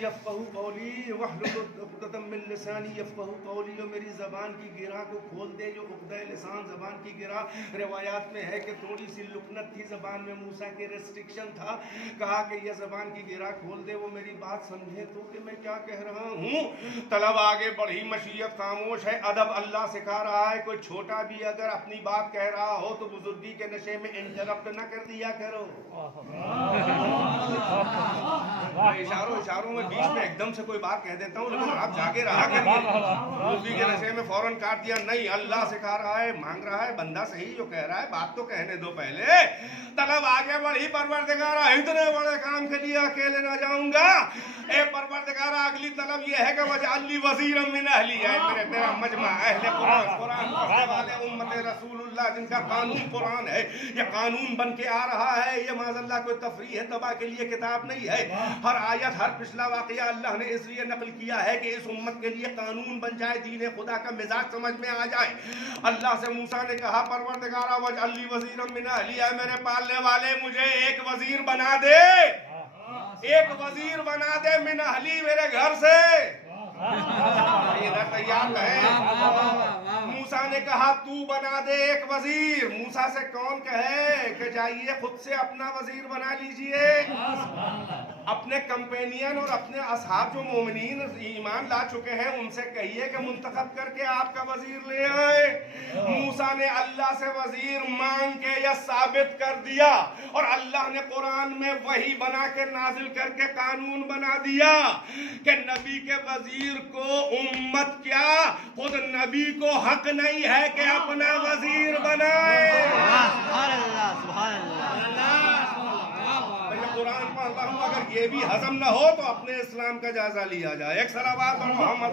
یفقہوا قولی واحلل عقدۃ من لسانی یفقہوا قولی. جو میری زبان کی گرہ کو کھول دے, جو عقدہ لسان زبان کی گرہ. روایات میں ہے کہ تھوڑی سی لکنت تھی زبان میں, موسیٰ کے ریسٹرکشن تھا. کہا کہ یہ زبان کی گرہ کھول دے, وہ میری بات سمجھے تو کہ میں کیا کہہ رہا ہوں. طلب آگے بڑھی, مشیت خاموش ہے, ادب اللہ سکھا رہا ہے. کوئی چھوٹا بھی اگر اپنی بات کہہ رہا ہو تو بزرگی کے نشے میں انٹرپٹ نہ کر دیا کرو. اشاروں میں بیچ میں ایک دم سے کوئی بات کہہ دیتا ہوں, لیکن آپ جاگے رہا کریے. بزرگی کے نشے میں فوراً کاٹ دیا نہیں. اللہ سکھا رہا ہے, مانگ رہا ہے بندہ صحیح جو کہہ رہا ہے, بات تو کہنے دو پہلے. طلب آگے بڑھی, پروردگارا اتنے بڑے کام کے لیے اکیلے نہ جاؤں گا. اے پروردگارا اگلی طلب یہ ہے کہ وجعل لی وزیرا من اہلی. ہے میرا مجمع اہل قرآن, قرآن پڑھنے والے امت رسول اللہ جن کا قانون قرآن ہے, یہ قانون بن کے آ رہا ہے. یہ معاذ اللہ کوئی تفریح ہے تباہ کے لیے کتاب نہیں ہے. ہر آیت, ہر پچھلا واقعہ اللہ نے اس لیے نقل کیا ہے کہ اس امت کے لیے قانون بن جائے, دین خدا کا مزاج سمجھ میں آ جائے. اللہ سے موسیٰ نے کہا پروردگارا وجعل لی وزیرا من اہلی. اے میرے پالنے والے مجھے ایک وزیر بنا دے, ایک وزیر بنا دے من اہلی, میرے گھر سے. تیار ہے. موسیٰ نے کہا تو بنا دے ایک وزیر. موسیٰ سے کون کہے کہ جائیے خود سے اپنا وزیر بنا لیجئے. اپنے کمپینین اور اپنے اصحاب جو مومنین ایمان لا چکے ہیں ان سے کہیے کہ منتخب کر کے آپ کا وزیر لے آئے. موسیٰ نے اللہ سے وزیر مانگ کے یہ ثابت کر دیا, اور اللہ نے قرآن میں وحی بنا کے نازل کر کے قانون بنا دیا کہ نبی کے وزیر کو امت کیا خود نبی کو حق نہیں ہے کہ اپنا وزیر بنائے. سبحان اللہ, سبحان اللہ. قرآن پڑھتا ہوں, اگر یہ بھی ہضم نہ ہو تو اپنے اسلام کا جائزہ لیا جائے. ایک صلوات پر محمد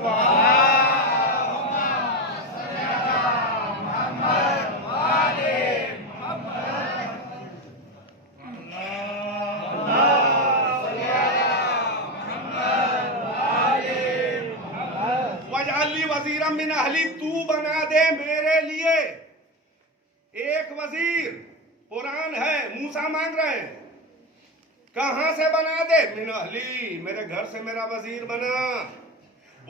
وجعل لی وزیرا من اہلی. تو بنا دے میرے لیے ایک وزیر. قرآن ہے, موسیٰ مانگ رہے ہیں, کہاں سے بنا دے؟ من اہلی, میرے گھر سے میرا وزیر بنا.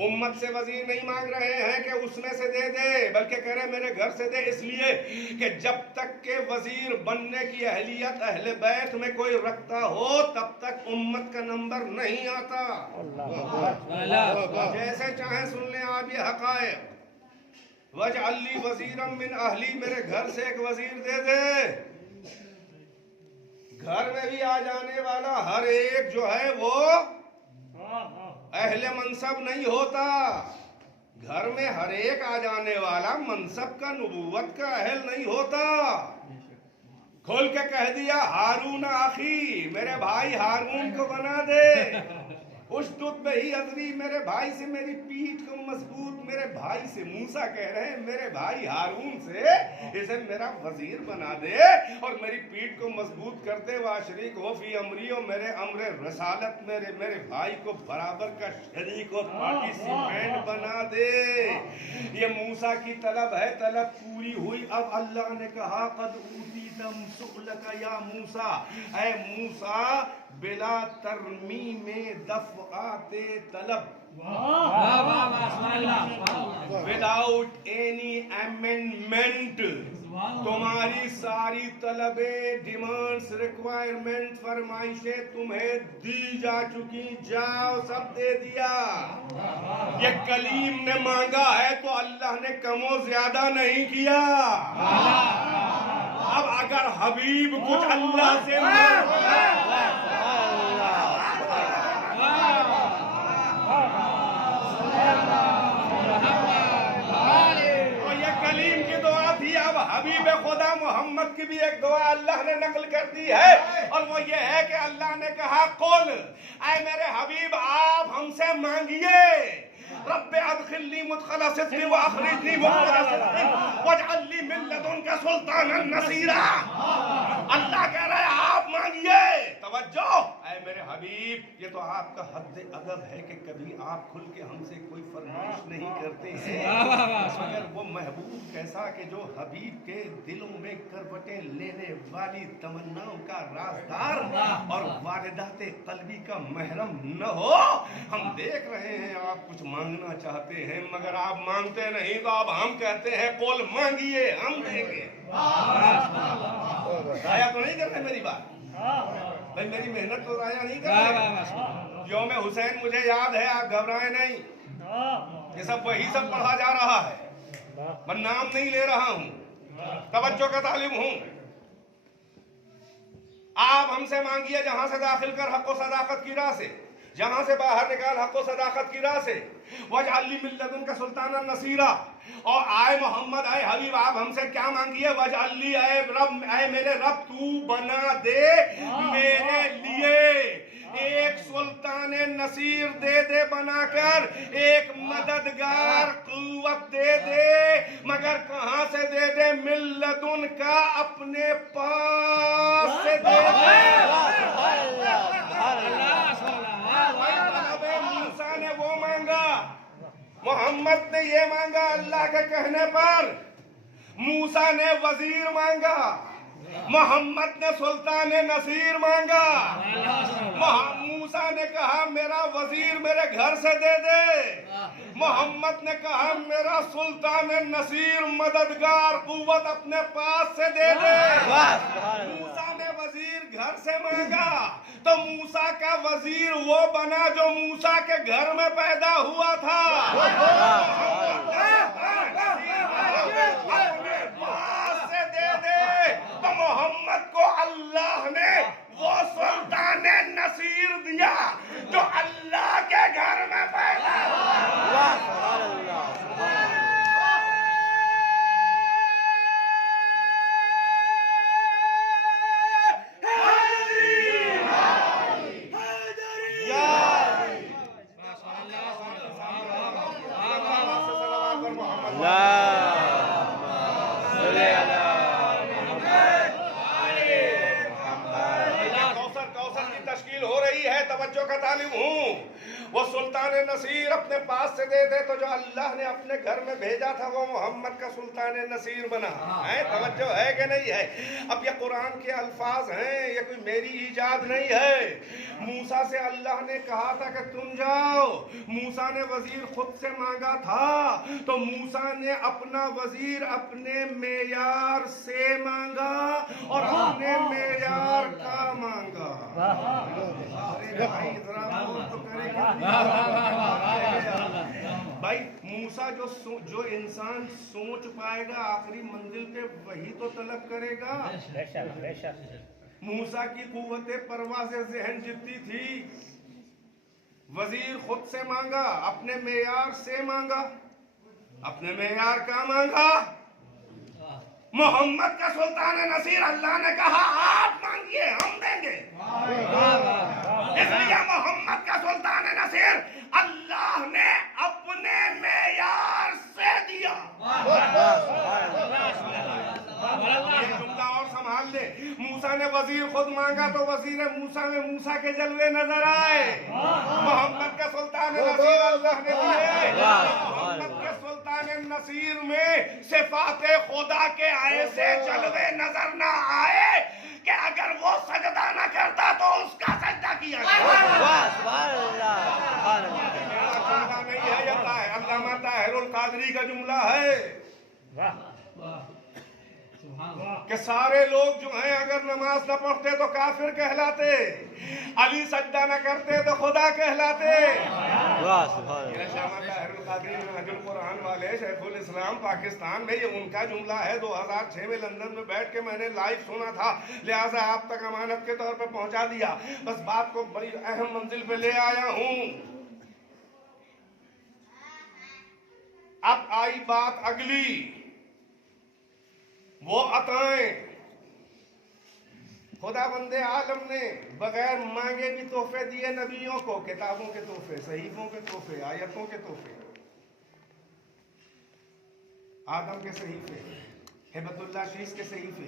امت سے وزیر نہیں مانگ رہے ہیں کہ اس میں سے دے دے, بلکہ کہہ رہے میرے گھر سے دے, اس لیے کہ جب تک کہ وزیر بننے کی اہلیت اہل بیت میں کوئی رکھتا ہو تب تک امت کا نمبر نہیں آتا. جیسے چاہیں سن لیں آپ یہ حقائق. وجعل لی وزیرا من اہلی, میرے گھر سے ایک وزیر دے دے. گھر میں بھی آ جانے والا ہر ایک جو ہے وہ اہل منصب نہیں ہوتا. گھر میں ہر ایک آ جانے والا منصب کا, نبوت کا اہل نہیں ہوتا. کھول کے کہہ دیا ہارون آخی, میرے بھائی ہارون کو بنا دے. اشدد بہی ازری, میرے بھائی سے میری پیٹھ کو مضبوط. میرے بھائی سے موسیٰ کہہ رہے ہیں میرے بھائی ہارون سے اسے میرا وزیر بنا دے اور میری پیٹھ کو مضبوط کر دے. واشریک ہو فی امری, اور میرے امر رسالت میرے بھائی کو برابر کا شریک اور پارٹیسپینٹ بنا دے. یہ موسیٰ کی طلب ہے, طلب پوری ہوئی. اب اللہ نے کہا قد اوتیت سؤلک یا موسیٰ, اے موسیٰ بلا ترمیم دفعات طلب, without any amendment, تمہاری ساری طلبیں, ڈیمانڈز, ریکوائرمنٹ, فرمائشیں تمہیں دی جا چکی, جاؤ سب دے دیا. یہ کلیم نے مانگا ہے تو اللہ نے کم و زیادہ نہیں کیا. اب اگر حبیب کچھ اللہ سے حبیب خدا محمد کی بھی ایک دعا اللہ نے نقل کر دی ہے, اور وہ یہ ہے کہ اللہ نے کہا قل, اے میرے حبیب آپ ہم سے مانگیے, رب ادخلنی مدخل صدق واخرجنی مخرج صدق واجعل لی من لدنک سلطانا نصیرا. اللہ کہہ رہے ہیں آپ مانگیے. توجہ, اے میرے حبیب، یہ تو آپ کا حد ادب ہے کہ کبھی آپ کھل کے ہم سے کوئی فرمائش نہیں کرتے ہیں، مگر وہ محبوب کیسا کہ جو حبیب کے دلوں میں کروٹیں لینے والی تمناؤں کا رازدار اور واردات قلبی کا محرم نہ ہو۔ ہم دیکھ رہے ہیں آپ کچھ مانگنا چاہتے ہیں مگر آپ مانگتے نہیں، تو اب ہم کہتے ہیں قول مانگیے ہم دیں گے۔ ضائع تو نہیں کرتے میری بات بھائی، میری محنت تو ضائع نہیں کرتے۔ یوم حسین مجھے یاد ہے، آپ گھبرائیں نہیں، یہ سب وہی سب پڑھا جا رہا ہے، میں نام نہیں لے رہا ہوں، توجہ کا طالب ہوں۔ آپ ہم سے مانگیے جہاں سے داخل کر حق و صداقت کی راہ سے، جہاں سے باہر نکال حق و صداقت کی راہ سے، وَاجْعَلْ لِي مِن لَّدُنْكَ سُلْطَانًا نَصِيرًا۔ اور آئے محمد، اے حبیب، آپ ہم سے کیا مانگیے؟ وَاجْعَلْ لِي، اے میرے رب، تو بنا دے میرے لیے ایک سلطان نصیر دے دے بنا کر، ایک مددگار قوت دے دے، مگر کہاں سے دے دے؟ من لدن کا، اپنے پاس سے دے دے۔ موسیٰ نے وہ مانگا، محمد نے یہ مانگا اللہ کے کہنے پر۔ موسیٰ نے وزیر مانگا، محمد نے سلطان نصیر مانگا۔ موسیٰ نے کہا میرا وزیر میرے گھر سے دے دے، محمد نے کہا میرا سلطان نصیر مددگار قوت اپنے پاس سے دے دے۔ موسیٰ نے وزیر گھر سے مانگا تو موسیٰ کا وزیر وہ بنا جو موسیٰ کے گھر میں پیدا ہوا تھا۔ اپنے پاس سے دے دے تو محمد کو اللہ نے وہ سلطان نصیر دیا جو اللہ کے گھر میں پیدا ہوا۔ تشکیل ہو رہی ہے، توجہ کا طالب ہوں۔ وہ سلطان نصیر اپنے پاس سے دے دے تو جو اللہ نے اپنے گھر میں بھیجا تھا وہ محمد کا سلطان نصیر بنا ہے۔ توجہ ہے کہ نہیں ہے؟ اب یہ قرآن کے الفاظ ہیں، یہ کوئی میری ایجاد نہیں ہے۔ موسیٰ سے اللہ نے کہا تھا کہ تم جاؤ، موسیٰ نے وزیر خود سے مانگا تھا تو موسیٰ نے اپنا وزیر اپنے معیار سے مانگا اور اپنے معیار کا مانگا۔ بھائی موسیٰ جو انسان سوچ پائے گا آخری منزل پہ وہی تو طلب کرے گا۔ موسیٰ کی قوت پرواز ذہن جتنی تھی، وزیر خود سے مانگا، اپنے معیار سے مانگا، اپنے معیار کا مانگا۔ محمد کا سلطان نصیر اللہ نے کہا آپ مانگیے ہم دیں گے، اس لیے محمد کا سلطان نصیر اللہ نے اپنے معیار سے دیا۔ یہ جملہ اور سنبھال لے، موسیٰ نے وزیر خود مانگا تو وزیر موسیٰ میں موسیٰ کے جلوے نظر آئے۔ محمد کا سلطان نصیر اللہ نے دیے، محمد کے سلطان نصیر میں صفات خدا کے ایسے جلوے نظر نہ آئے کہ اگر وہ سجدہ نہ کرتا تو اس کا سجدہ کیا جملہ نہیں ہے، یہ علامہ طاہر القادری کا جملہ ہے کہ سارے لوگ جو ہیں اگر نماز نہ پڑھتے تو کافر کہلاتے، علی سجدہ نہ کرتے تو خدا کہلاتے۔ علامہ طاہر القادری منہج القرآن والے شیخ الاسلام پاکستان میں، یہ ان کا جملہ ہے، 2006 میں لندن میں بیٹھ کے میں نے لائیو سنا تھا، لہٰذا آپ تک امانت کے طور پر پہنچا دیا، بس بات کو بڑی اہم منزل پہ لے آیا ہوں۔ اب آئی بات اگلی، وہ عطائیں۔ خدا بند عالم نے بغیر مانگے بھی تحفے دیے نبیوں کو، کتابوں کے تحفے، صحیفوں کے تحفے، آیتوں کے تحفے، آدم کے صحیفے، ہبت اللہ شیس کے صحیفے،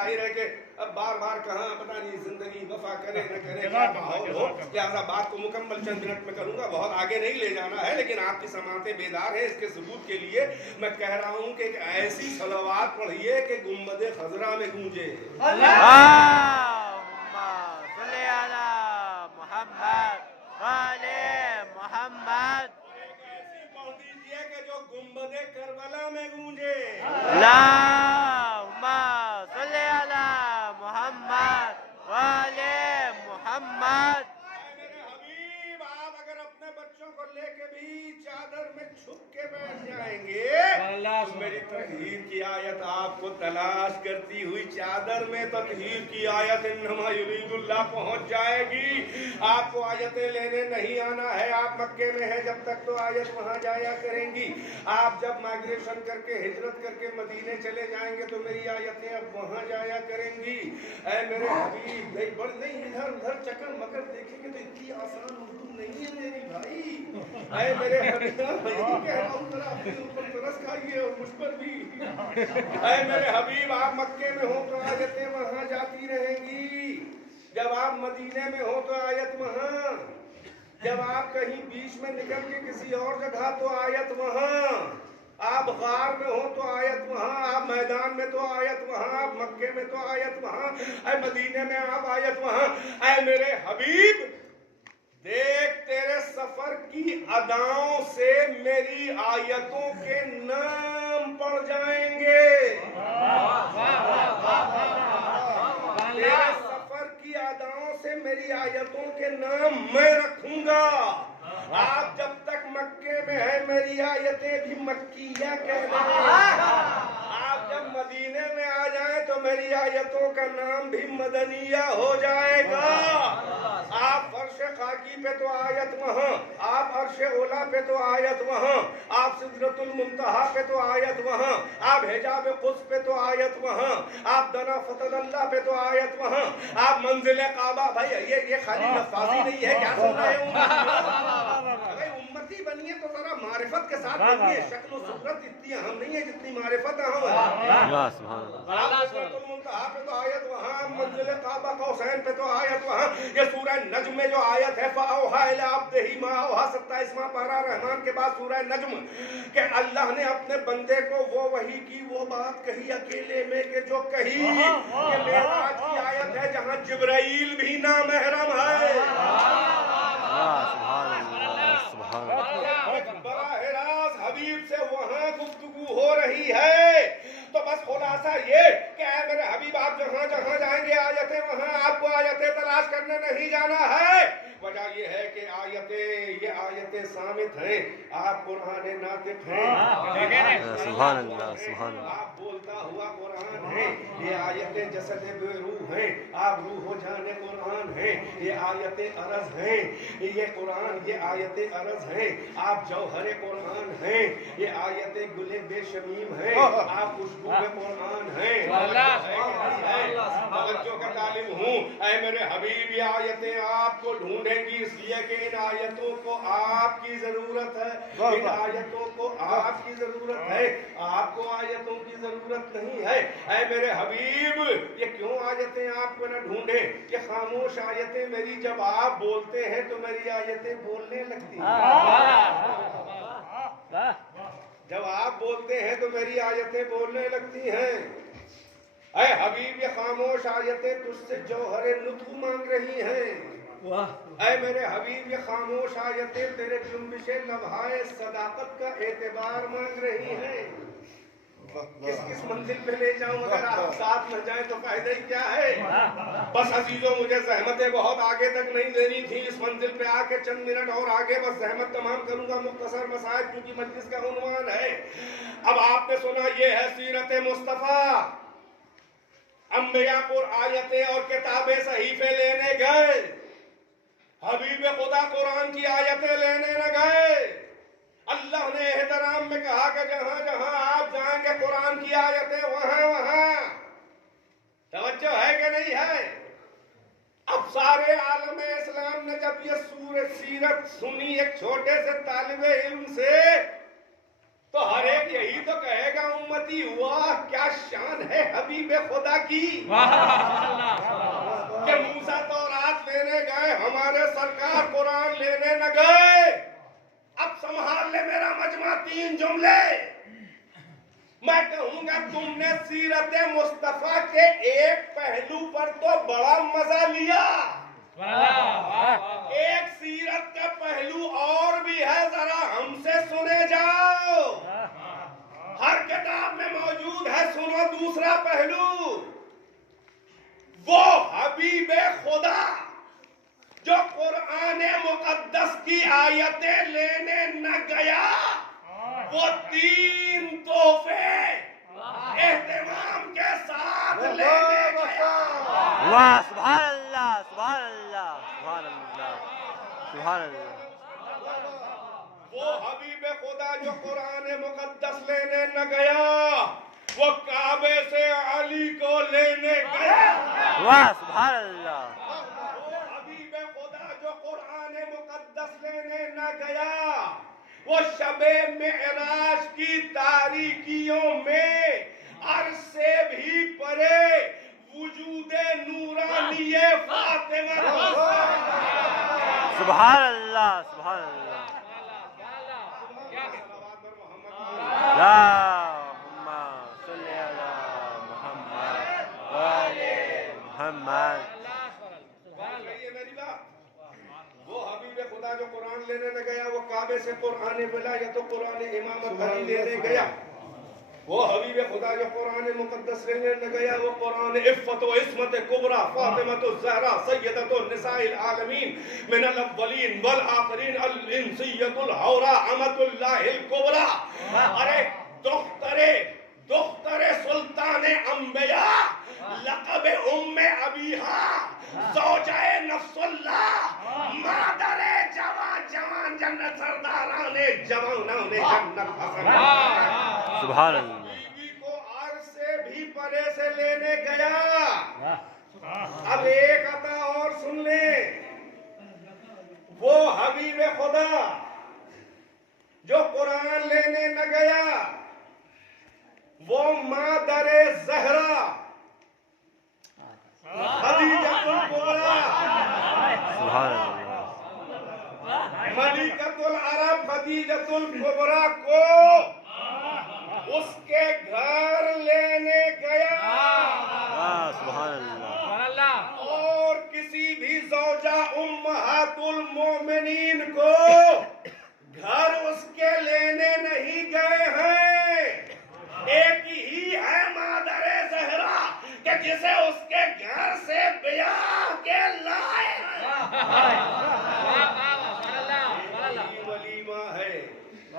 ظاہر ہے کہ اب بار بار کہاں پتہ نہیں زندگی وفا کرے نہ کرے کیا ماحول ہو، لہٰذا بات کو مکمل چند منٹ میں کروں گا، بہت آگے نہیں لے جانا ہے، لیکن آپ کی سماعتیں بیدار ہیں، اس کے ثبوت کے لیے میں کہہ رہا ہوں کہ ایک ایسی صلوات پڑھیے کہ گنبد خضرا میں گونجے۔ اللہم صلی علی محمد وعلی محمد۔ ایسی پڑھ دیجئے کہ جو گنبد کربلا میں گونجے۔ اللہم صلی علی محمد وعلی محمد۔ میرے حبیب آپ اگر اپنے بچوں کو لے کے بھی چادر میں چھپ کے بیٹھ جائیں گے تو میری تطہیر کی آیت آپ کو تلاش کرتی ہوئی چادر میں تطہیر کی آیت انما یرید اللہ پہنچ جائے گی۔ آپ کو آیتیں لینے نہیں آنا ہے، آپ مکے میں ہیں جب تک تو آیت وہاں جایا کریں گی، آپ جب مائگریشن کر کے ہجرت کر کے مدینے چلے جائیں گے تو میری آیتیں اب وہاں جایا کریں گی۔ اے میرے حبیب نہیں ادھر ادھر چکر مکر دیکھیں گے تو اتنی آسان اردو نہیں ہے میری بھائی۔ اے میرے حبیب میں یہی کہہ رہا ہوں ذرا اپنے اوپر ترس کھائیے اور مجھ پر بھی۔ اے میرے حبیب آپ مکے میں ہو تو آیتیں وہاں جاتی رہیں گی، جب آپ مدینے میں ہو تو آیت وہاں، جب آپ کہیں بیچ میں نکل کے کسی اور جگہ تو آیت وہاں، آپ غار میں ہو تو آیت وہاں، آپ میدان میں تو آیت وہاں، آپ مکے میں تو آیت وہاں، اے مدینے میں آپ آیت وہاں۔ اے میرے حبیب دیکھ تیرے سفر کی اداؤں سے میری آیتوں کے نام پڑ جائیں گے، تیرے سفر کی اداؤں سے میری آیتوں کے نام میں رکھوں گا۔ آپ جب تک مکے میں ہیں میری آیتیں بھی مکیہ کہلائیں گی، آپ جب مدینے میں آ جائیں تو میری آیتوں کا نام بھی مدنیہ ہو جائے گا۔ آپ فرش خاکی پہ تو آیت وہاں، آپ عرش اولا پہ تو آیت وہاں، آپ سدرۃ المنتہا پہ تو آیت وہاں، آپ حجاب قدس پہ تو آیت وہاں، آپ دنا فتد اللہ پہ تو آیت وہاں، آپ منزل کعبہ۔ بھائی یہ خالی لفاظی نہیں ہے، کیا سن رہے ہوں؟ بھائی امتی بنیے تو ذرا معرفت کے ساتھ بنیے، شکل و صورت اتنی اہم نہیں ہے جتنی معرفت اہم ہے۔ آپ سدرۃ المنتہا پہ تو آیت وہاں، منزل کعبہ قوسین پہ تو آیت وہاں۔ یہ سورہ نجم میں جو آیت ہے فَأَوْحَىٰ إِلَىٰ عَبْدِهِ مَا أَوْحَىٰ 27واں پارہ رحمان کے بعد سورہ نجم کہ اللہ نے اپنے بندے کو وہ وحی کی وہ بات کہی اکیلے میں کہ جو کہی، یہ معراج کی آیت ہے جہاں جبرائیل بھی نامحرم ہے۔ براہ راست حبیب سے وہاں گفتگو ہو رہی ہے، تو بس خلاصہ یہ کہ اے میرے حبیب آپ جہاں جہاں جائیں گے آیتیں وہاں، آپ کو آیتیں تلاش کرنے نہیں جانا ہے۔ وجہ یہ ہے کہ یہ آیتیں صامت ہیں، آپ قرآن ناطق ہیں، سبحان اللہ سبحان اللہ، آپ بولتا ہوا قرآن ہے، یہ آیتیں جسد بے روح ہیں، آپ روح و جان قرآن ہیں، یہ آیتیں عرض ہیں، یہ قرآن یہ آیتیں عرض ہیں، آپ جوہر قرآن ہیں، یہ آیتیں گل بے شمیم ہیں، آپ خوشبو قرآن ہیں۔ توجہ کا طالب ہوں، اے میرے حبیب یہ آیتیں آپ کو ڈھونڈیں گی، اس لیے کہ ان آیتوں کو آپ کی ضرورت ہے، ان آیتوں کو آپ کی ضرورت ہے، آپ کو آیتوں کی ضرورت نہیں ہے۔ اے میرے حبیب یہ کیوں آیتیں آپ کو نہ ڈھونڈیں؟ یہ خاموش آیتیں میری جب آپ بولتے ہیں تو میری آیتیں بولنے لگتی ہیں، جب آپ بولتے ہیں تو میری آیتیں بولنے لگتی ہیں۔ اے حبیب یہ خاموش آیتیں تجھ سے جوہر نطق مانگ رہی ہیں، اے میرے حبیب یہ خاموش آیتیں تیرے جنبش لبہائے صداقت کا اعتبار مانگ رہی ہیں۔ کس منزل پہ لے جاؤں اگر آپ ساتھ نہ جائیں تو فائدہ ہی کیا ہے؟ بس عزیزوں مجھے زحمتیں بہت آگے تک نہیں دینی تھی، اس منزل پہ آ کے چند منٹ اور آگے بس زحمت تمام کروں گا، مختصر مسائل کیونکہ مجلس کا عنوان ہے۔ اب آپ نے سنا یہ ہے سیرت مصطفیٰ، انبیاء پر آیتیں اور کتابیں صحیفے لینے گئے، حبیب خدا قرآن کی آیتیں لینے نہ گئے۔ اللہ نے احترام میں کہا کہ جہاں جہاں آپ جائیں گے قرآن کی آیتیں وہاں وہاں۔ توجہ ہے کہ نہیں ہے؟ اب سارے عالم اسلام نے جب یہ سورۃ سیرت سنی ایک چھوٹے سے طالب علم سے تو ہر ایک یہی تو کہے گا امتی واہ کیا شان ہے حبیب خدا کی کہ موسیٰ تورات لینے گئے ہمارے سرکار قرآن لینے نہ گئے. اب سنبھال لے میرا مجمع 3 جملے. میں کہوں گا تم نے سیرت مصطفیٰ کے ایک پہلو پر تو بڑا مزہ لیا. ایک سیرت کا پہلو اور بھی ہے ذرا ہم سے سنے جاؤ. ہر کتاب میں موجود ہے سنو دوسرا پہلو. وہ حبیب خدا جو قرآن مقدس کی آیتیں لینے نہ گیا وہ 3 تحفے اہتمام کے ساتھ لینے گیا. واہ سبحان اللہ سبحان اللہ سبحان اللہ سبحان اللہ. وہ حبیب خدا جو قرآن مقدس لینے نہ گیا وہ کعبے سے علی کو لینے گیا. واہ سبحان اللہ. وہ حبیب خدا جو قرآن مقدس لینے نہ گیا وہ شب معراج کی تاریکیوں میں عرش سے بھی پرے وجود نورانی فاطمہ سبحان اللہ سبحان اللہ. اللہم صلی علی محمد وعلی محمد. میری بات وہ حبیب خدا جو قرآن لینے نہ گیا وہ کعبے سے قرآن ولایت و قرآن امامت علی لینے گیا. وہ حبیب خدا جو قرآن مقدس لینے نہ گیا وہ قرآن عفت و عصمت کبریٰ فاطمۃ الزہرا سیدۃ النساء العالمین من الاولین والآخرین الانسیۃ الحوریٰ امۃ اللہ الکبریٰ. ارے دختر سلطان انبیاء لقب ام ابیہا زوجہ نفس اللہ مادر جوان جنت سرداران جوانان جنت حسن. سبحان اللہ. بیوی کو عرش سے بھی پرے سے لینے گیا. اب ایک عطا اور سن لیں. وہ حبیب خدا جو قرآن لینے نہ گیا وہ مادر زہرا خدیجہ الکبریٰ سبحان اللہ. ملکۃ العرب خدیجہ الکبریٰ کو اس کے گھر لینے گیا. سبحان اللہ. اور کسی بھی زوجہ امہات المومنین کو گھر اس کے لینے نہیں گئے ہیں. ایک ہی ہے مادر زہرا کہ جسے اس کے گھر سے بیاہ کے لائے. ولیمہ ہے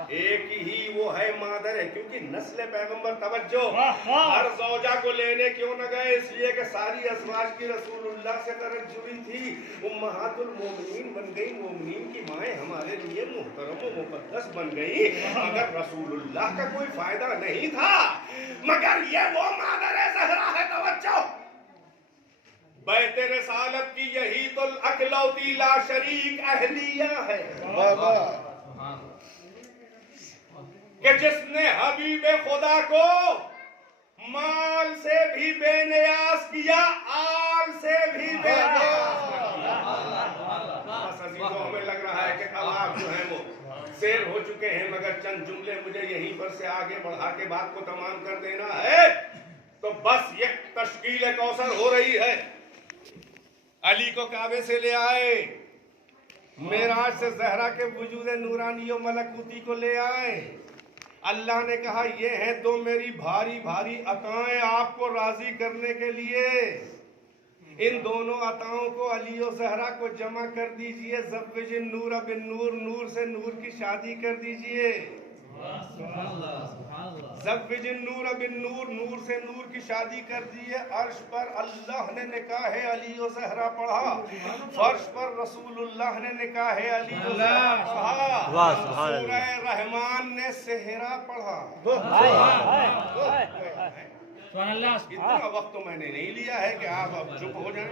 ایک ہی وہ ہے مادر ہے کیونکہ نسل پیغمبر. توجہ ہر زوجہ کو لینے کیوں نہ گئے اس لیے کہ ساری ازواج کی رسول اللہ سے ترجبی تھی. امہات المومنین بن گئی مومنین کی مائیں ہمارے لیے محترم و مقدس بن گئی. اگر رسول اللہ کا کوئی فائدہ نہیں تھا مگر یہ وہ مادر زہرا ہے. توجہ بیت رسالت کی یہی تو اکلوتی لا شریک اہلیہ ہے کہ جس نے حبیب خدا کو مال سے بھی بے نیاز کیا آل سے بھی بے نیاز کیا. بس عزیزوں ہمیں لگ رہا ہے کہ اب آپ جو ہیں وہ سیر ہو چکے ہیں مگر چند جملے مجھے یہیں پر سے آگے بڑھا کے بات کو تمام کر دینا ہے. تو بس یہ تشکیل کوثر ہو رہی ہے. علی کو کعبے سے لے آئے معراج سے زہرا کے وجود نورانی و ملکوتی کو لے آئے. اللہ نے کہا یہ ہیں 2 میری بھاری بھاری عطائیں آپ کو راضی کرنے کے لیے. ان دونوں عطاؤں کو علی و زہرا کو جمع کر دیجئے. زوج النور بالنور نور سے نور کی شادی کر دیجئے. زوج النور بالنور نور سے نور کی شادی کر دیئے. عرش پر اللہ نے نکاح علی و زہرا پڑھا. فرش پر رسول اللہ نے نکاح علی و زہرا پڑھا. سورہ رحمان نے سہرا پڑھا. اتنا وقت تو میں نے نہیں لیا ہے کہ آپ اب چپ ہو جائیں.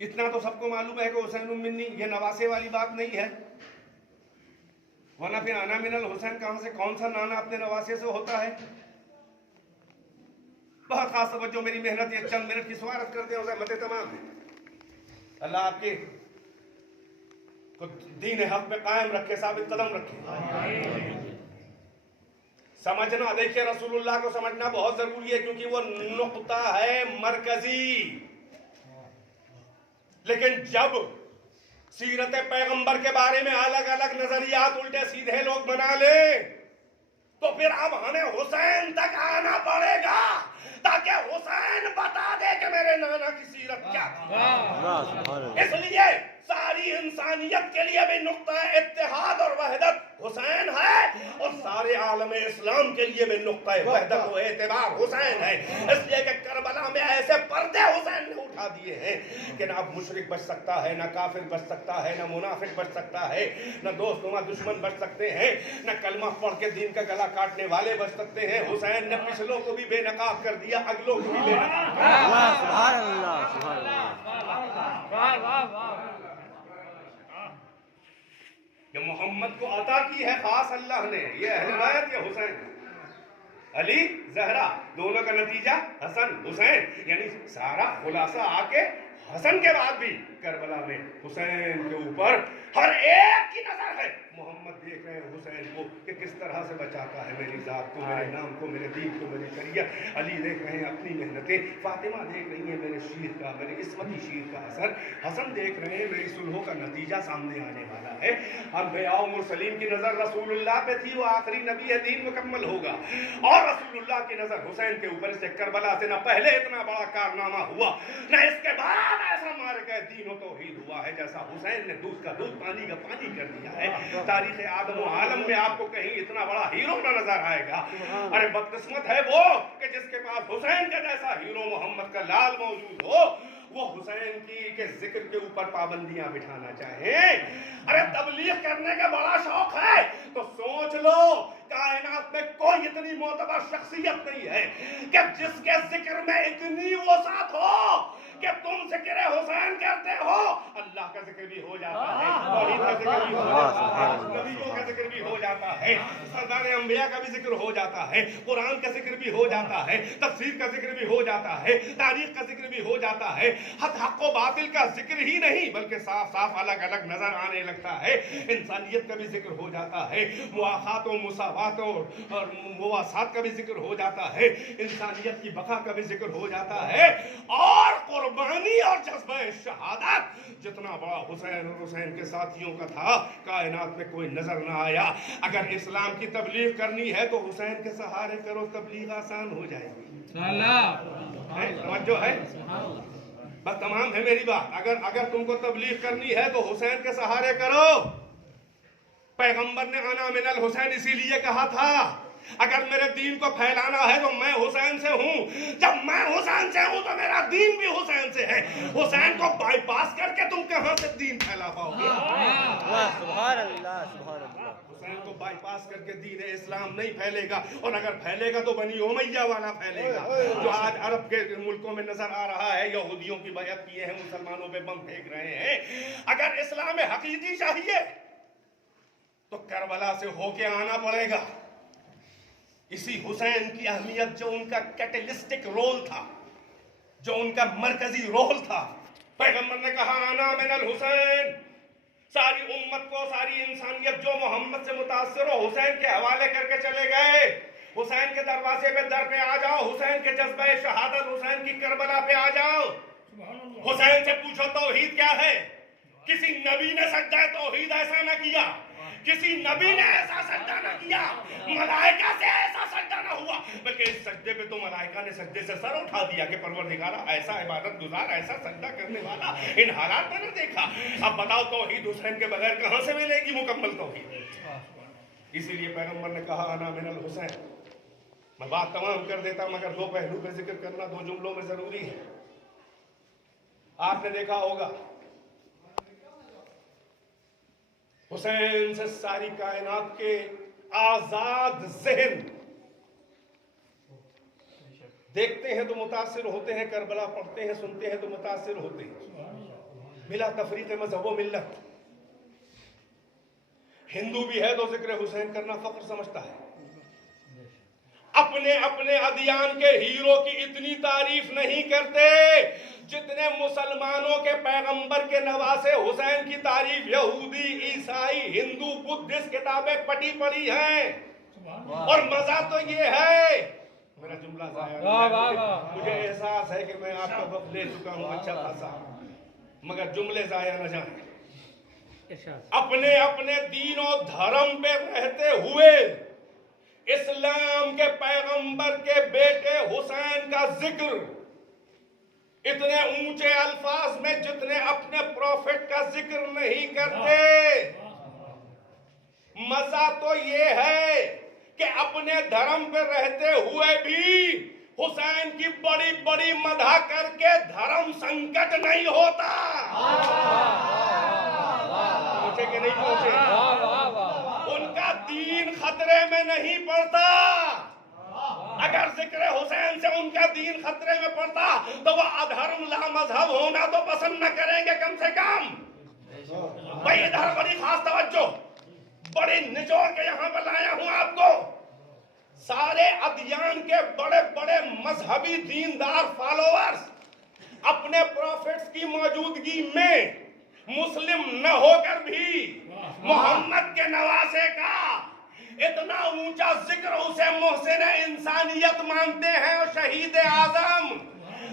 اتنا تو سب کو معلوم ہے کہ حسین منی یہ نواسے والی بات نہیں ہے، ورنہ پھر انا من الحسین کہاں سے، کون سا نانا اپنے نواسے سے ہوتا ہے؟ بہت خاص توجہ، میری محنت یہ چند منٹ کی سوارت کرتے ہیں، زحمتیں تمام ہیں۔ اللہ آپ کے دین حق پہ قائم رکھے، ثابت قدم رکھے۔ سمجھنا، دیکھیں رسول اللہ کو سمجھنا بہت ضروری ہے، کیونکہ وہ نقطہ ہے مرکزی۔ لیکن جب سیرت پیغمبر کے بارے میں الگ الگ نظریات الٹے سیدھے لوگ بنا لیں تو پھر اب ہمیں حسین تک آنا پڑے گا تاکہ حسین بتا دے کہ میرے نانا کی سیرت کیا تھی۔ اس لیے ساری انسانیت کے لیے بھی نقطہ اتحاد اور وحدت حسین ہے، اور سارے عالم اسلام کے لیے بھی نقطہ وحدت و اعتبار حسین ہے۔ اس لیے کہ کربلا میں ایسے پردے حسین نے اٹھا دیے ہیں کہ نہ اب مشرک بچ سکتا ہے، نہ کافر بچ سکتا ہے، نہ منافق بچ سکتا ہے، نہ دوست نما دشمن بچ سکتے ہیں، نہ کلمہ پڑھ کے دین کا گلا کاٹنے والے بچ سکتے ہیں۔ حسین نے پچھلوں کو بھی بے نقاب کر دیا، اگلوں کو بھی بے نقاب کر دیا۔ سبحان اللہ، سبحان اللہ۔ کہ محمد کو عطا کی ہے خاص اللہ نے، یہ اہل بیت یا حسین، علی زہرا دونوں کا نتیجہ حسن حسین، یعنی سارا خلاصہ آ کے حسن کے بعد بھی کربلا میں حسین کے اوپر ہر ایک کی نظر ہے۔ محمد دیکھ رہے ہیں حسین کو کہ کس طرح سے بچاتا ہے میری ذات کو، میرے نام کو، میرے دین کو، میری شریعت۔ علی دیکھ رہے ہیں اپنی محنتیں، فاطمہ دیکھ رہی ہیں میرے شیر کا، میرے عصمتی شیر کا اثر، حسن دیکھ رہے ہیں میری صلحوں کا نتیجہ سامنے آنے والا ہے۔ انبیاء و مرسلین کی نظر رسول اللہ پہ تھی، وہ آخری نبی ہے، دین مکمل ہوگا، اور رسول اللہ کی نظر حسین کے اوپر سے کربلا سے نہ پہلے اتنا بڑا کارنامہ ہوا، نہ اس کے بعد ایسا مار کے دین و توحید ہوا ہے جیسا حسین نے دودھ کا دودھ، پانی کا پانی کر دیا ہے۔ تاریخ آدم و عالم میں آپ کو کہیں اتنا بڑا ہیرو نہ نظر آئے گا۔ ارے بدقسمت ہے وہ کہ جس کے پاس حسین کا جیسا ہیرو محمد کا لال موجود ہو، وہ حسین کی کے ذکر کے اوپر پابندیاں بٹھانا چاہیں۔ ارے تبلیغ کرنے کا بڑا شوق ہے تو سوچ لو کائنات میں کوئی اتنی معتبر شخصیت نہیں ہے کہ جس کے ذکر میں اتنی وسعت ہو کہ تم ذکر حسین کرتے ہو، اللہ کا ذکر بھی ہو جاتا ہے، توحید کا ذکر بھی ہو جاتا ہے، نبیوں کا ذکر بھی ہو جاتا ہے، سردار انبیاء کا بھی ذکر ہو جاتا ہے، قرآن کا ذکر بھی ہو جاتا ہے، تفسیر کا ذکر بھی ہو جاتا ہے، تاریخ کا ذکر بھی ہو جاتا ہے، حق و باطل کا ذکر ہی نہیں بلکہ صاف صاف الگ الگ نظر آنے لگتا ہے، انسانیت کا بھی ذکر ہو جاتا ہے، مواخات و مساوات اور مواسات کا بھی ذکر ہو جاتا ہے، انسانیت کی بقا کا بھی ذکر ہو جاتا ہے، اور قربانی اور جذبہ شہادت جتنا بڑا حسین اور حسین کے ساتھیوں کا تھا کائنات میں کوئی نظر نہ آیا۔ اگر اسلام کی تبلیغ کرنی ہے تو حسین کے سہارے کرو، تبلیغ آسان ہو جائے گی۔ توجہ ہے، بس تمام ہے میری بات۔ اگر تم کو تبلیغ کرنی ہے تو حسین کے سہارے کرو۔ پیغمبر نے انا من الحسین اسی لیے کہا تھا، اگر میرے دین کو پھیلانا ہے تو میں حسین سے ہوں، جب میں حسین سے ہوں تو میرا دین بھی حسین سے ہے۔ حسین کو بائی پاس کر کے تم کہاں سے دین پھیلا پاؤ گے؟ سبحان اللہ، سبحان اللہ۔ حسین کو بائی پاس کر کے دین اسلام نہیں پھیلے گا، اور اگر پھیلے گا تو بنی امیہ والا پھیلے گا، جو آج عرب کے ملکوں میں نظر آ رہا ہے۔ یہودیوں کی بیعت کیے ہیں، مسلمانوں پہ بم پھینک رہے ہیں۔ اگر اسلام حقیقی چاہیے تو کربلا سے ہو کے آنا پڑے گا۔ اسی حسین کی اہمیت، جو ان کا کیٹلسٹک رول تھا، جو ان کا مرکزی رول تھا، پیغمبر نے کہا انا من الحسین، ساری امت کو، ساری انسانیت جو محمد سے متاثر ہو حسین کے حوالے کر کے چلے گئے۔ حسین کے دروازے پہ در پہ آ جاؤ، حسین کے جذبہ شہادت، حسین کی کربلا پہ آ جاؤ، حسین سے پوچھو توحید کیا ہے۔ کسی نبی نے سجدہ توحید ایسا نہ کیا، کسی نبی نے ایسا سجدہ نہ کیا، ملائکہ سے ایسا سجدہ نہ ہوا، بلکہ اس سجدے پہ تو ملائکہ نے سجدے سے سر اٹھا دیا کہ پروردگارا ایسا عبادت گزار، ایسا سجدہ کرنے والا ان حالات میں نہ دیکھا۔ اب بتاؤ توحید حسین کے بغیر کہاں سے ملے گی مکمل توحید؟ اسی لیے پیغمبر نے کہا انا من الحسین۔ میں بات تمام کر دیتا مگر دو پہلو پہ ذکر کرنا دو جملوں میں ضروری ہے۔ آپ نے دیکھا ہوگا حسین سے ساری کائنات کے آزاد ذہن دیکھتے ہیں تو متاثر ہوتے ہیں، کربلا پڑھتے ہیں، سنتے ہیں تو متاثر ہوتے ہیں۔ بلا تفریق مذہب و ملت. ہندو بھی ہے تو ذکر حسین کرنا فخر سمجھتا ہے. اپنے اپنے ادیان کے ہیرو کی اتنی تعریف نہیں کرتے جتنے مسلمانوں کے پیغمبر کے نواسے حسین کی تعریف یہودی، عیسائی، ہندو، بدھسٹ کتابیں پڑھی پڑھی ہیں. اور مزہ تو یہ ہے، میرا جملہ ضائع، مجھے احساس ہے کہ میں آپ کا وقت لے چکا ہوں اچھا خاصا، مگر جملے ضائع نہ جائیں. اپنے اپنے دین و دھرم پہ رہتے ہوئے اسلام کے پیغمبر کے بیٹے حسین کا ذکر اتنے اونچے الفاظ میں جتنے اپنے پروفٹ کا ذکر نہیں کرتے. مزہ تو یہ ہے کہ اپنے دھرم پہ رہتے ہوئے بھی حسین کی بڑی بڑی مدح کر کے دھرم سنکٹ نہیں ہوتا. پہنچے کہ نہیں پہنچے؟ ان کا دین خطرے میں نہیں پڑتا. اگر ذکر حسین سے ان کا دین خطرے میں پڑتا تو وہ ادھرم لا مذہب ہونا تو پسند نہ کریں گے کم سے کم. بھائی ادھر بڑی خاص توجہ، بڑی نچوڑ کے یہاں پر لایا ہوں آپ کو. سارے ادیان کے بڑے بڑے مذہبی دیندار فالوورز اپنے پروفٹس کی موجودگی میں مسلم نہ ہو کر بھی محمد کے نواسے کا اتنا اونچا ذکر اسے محسن انسانیت مانتے ہیں اور شہید اعظم،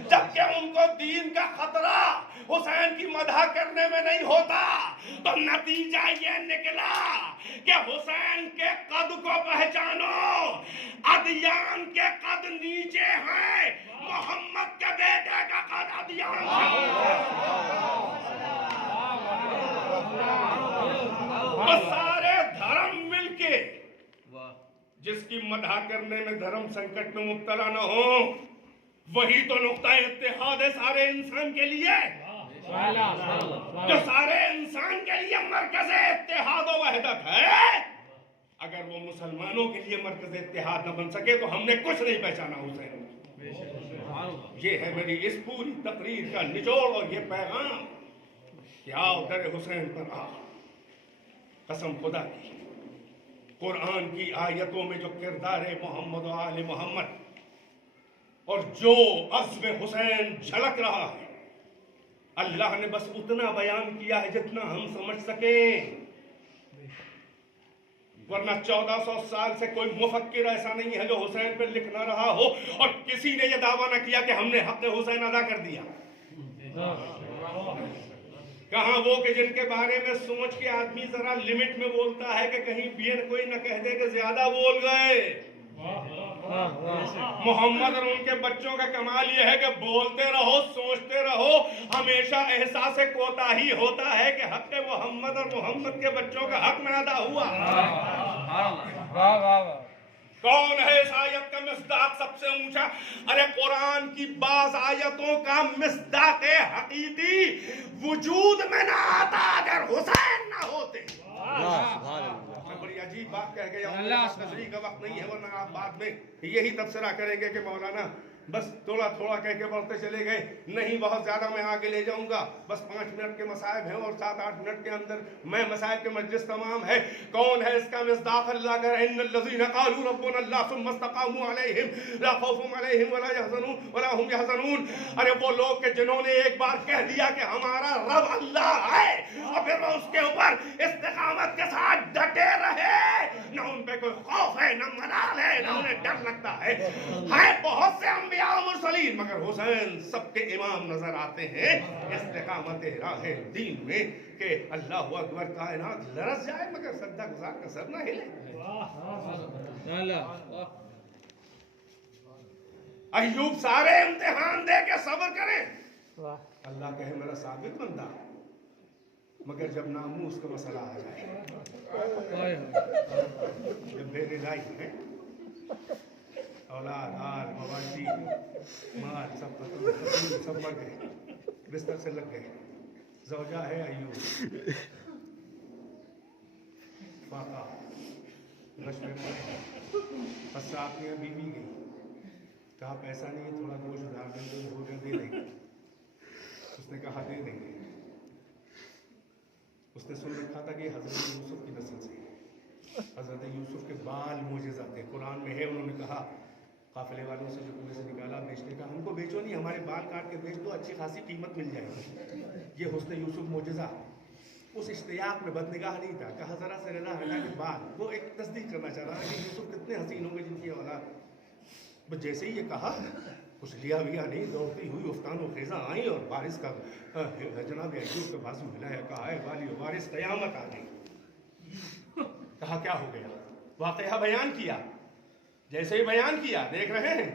جبکہ ان کو دین کا خطرہ حسین کی مدح کرنے میں نہیں ہوتا. تو نتیجہ یہ نکلا کہ حسین کے قد کو پہچانو، ادیان کے قد نیچے ہیں، محمد کے بیٹے کا قد ادیان تو سارے دھرم مل کے جس کی مدح کرنے میں دھرم سنکٹ میں مبتلا نہ ہو، وہی تو نقطہ اتحاد ہے سارے انسان کے لیے، جو سارے انسان کے لیے مرکز اتحاد و وحدت ہے. اگر وہ مسلمانوں کے لیے مرکز اتحاد نہ بن سکے تو ہم نے کچھ نہیں پہچانا حسین. یہ ہے میری اس پوری تقریر کا نچوڑ اور یہ پیغام کہ آؤ در حسین پر آ. قسم خدا کی، قرآن کی آیتوں میں جو کردار محمد و آل محمد اور جو عزم حسین جھلک رہا ہے، اللہ نے بس اتنا بیان کیا ہے جتنا ہم سمجھ سکیں. ورنہ 1400 سال سے کوئی مفکر ایسا نہیں ہے جو حسین پہ لکھ نہ رہا ہو اور کسی نے یہ دعویٰ نہ کیا کہ ہم نے حق حسین ادا کر دیا. کہاں وہ کہ جن کے بارے میں سوچ کے آدمی ذرا لمٹ میں بولتا ہے کہ کہیں پیر کوئی نہ کہہ دے کہ زیادہ بول گئے. محمد اور ان کے بچوں کا کمال یہ ہے کہ بولتے رہو، سوچتے رہو، ہمیشہ احساس کوتاہی ہوتا ہے کہ حق محمد اور محمد کے بچوں کا حق نہ ادا ہوا. کون ہے اس آیت کا مصداق سب سے اونچا؟ ارے قرآن کی بعض آیتوں کا مصداق حقیقی وجود میں نہ آتا اگر حسین نہ ہوتے. میں بڑی عجیب بات کہہ گیا ہوں، تشریح کا وقت نہیں ہے، ورنہ آپ بعد میں یہی تبصرہ کریں گے کہ مولانا بس تھوڑا تھوڑا کہہ کے بڑھتے چلے گئے. نہیں، بہت زیادہ میں آگے لے جاؤں گا. بس 5 منٹ کے مسائب ہیں اور 7-8 منٹ کے اندر میں مسائب کے مجلس تمام ہے. کون ہے اس کا مصداق؟ اللہ کا ان الذین قالوا ربنا اللہ ثم استقاموا علیہم لا خوف علیہم ولا يحزنون ولا هم يحزنون. ارے وہ لوگ کہ جنہوں نے ایک بار کہہ دیا کہ ہمارا رب اللہ ہے اور پھر وہ اس کے اوپر استقامت کے ساتھ ڈٹے رہے، نہ ان پہ کوئی خوف ہے، نہ ملال ہے، نہ انہیں ڈر لگتا ہے. بہت سے انبیاء و مرسلین، مگر حسین سب کے امام نظر آتے ہیں استقامت راہ دین میں کہ اللہ اکبر، کائنات لرز جائے مگر سجدہ گزار کا سر نہ ہلے. ایوب سارے امتحان دے کے صبر کریں، اللہ کہے میرا ثابت بندہ، مگر جب ناموس کا مسئلہ آ جائے، جب بے رضائی ہے، اولاد، آل، مواشی، مال سب ختم، سب مر گئے، بستر سے لگ گئے. زوجہ ہے ایوب، فاقہ نشو میں حساب میں بیوی گئی، کہا پیسہ نہیں ہے، تھوڑا گوشت ادھار دیں تو ہو گیا دے دیں گے. اس نے کہا دے دیں گے. اس نے سن رکھا تھا کہ حضرت یوسف کی نسل سے حضرت یوسف کے بال معجزہ تھے، قرآن میں ہے، انہوں نے کہا قافلے والوں سے جو کنویں سے نکالا بیچنے کا، ہم کو بیچو نہیں، ہمارے بال کاٹ کے بیچ دو، اچھی خاصی قیمت مل جائے گی۔ یہ حسن یوسف معجزہ اس اشتیاق میں بدنگاہ نہیں تھا، کہا ذرا سے رضا ہٹا کے بال، وہ ایک تصدیق کرنا چاہ رہا ہے کہ یوسف کتنے حسین ہوں گے جن کی اولاد۔ بس جیسے ہی یہ کہا کچھ لیا نہیں، دوڑتی ہوئی افتان و خیزاں آئیں اور وارث کا جناب ایوب کے بازو ہلایا، کہا اے والی وارث قیامت آ گئی۔ کہا کیا ہو گیا؟ واقعہ بیان کیا، جیسے ہی بیان کیا دیکھ رہے ہیں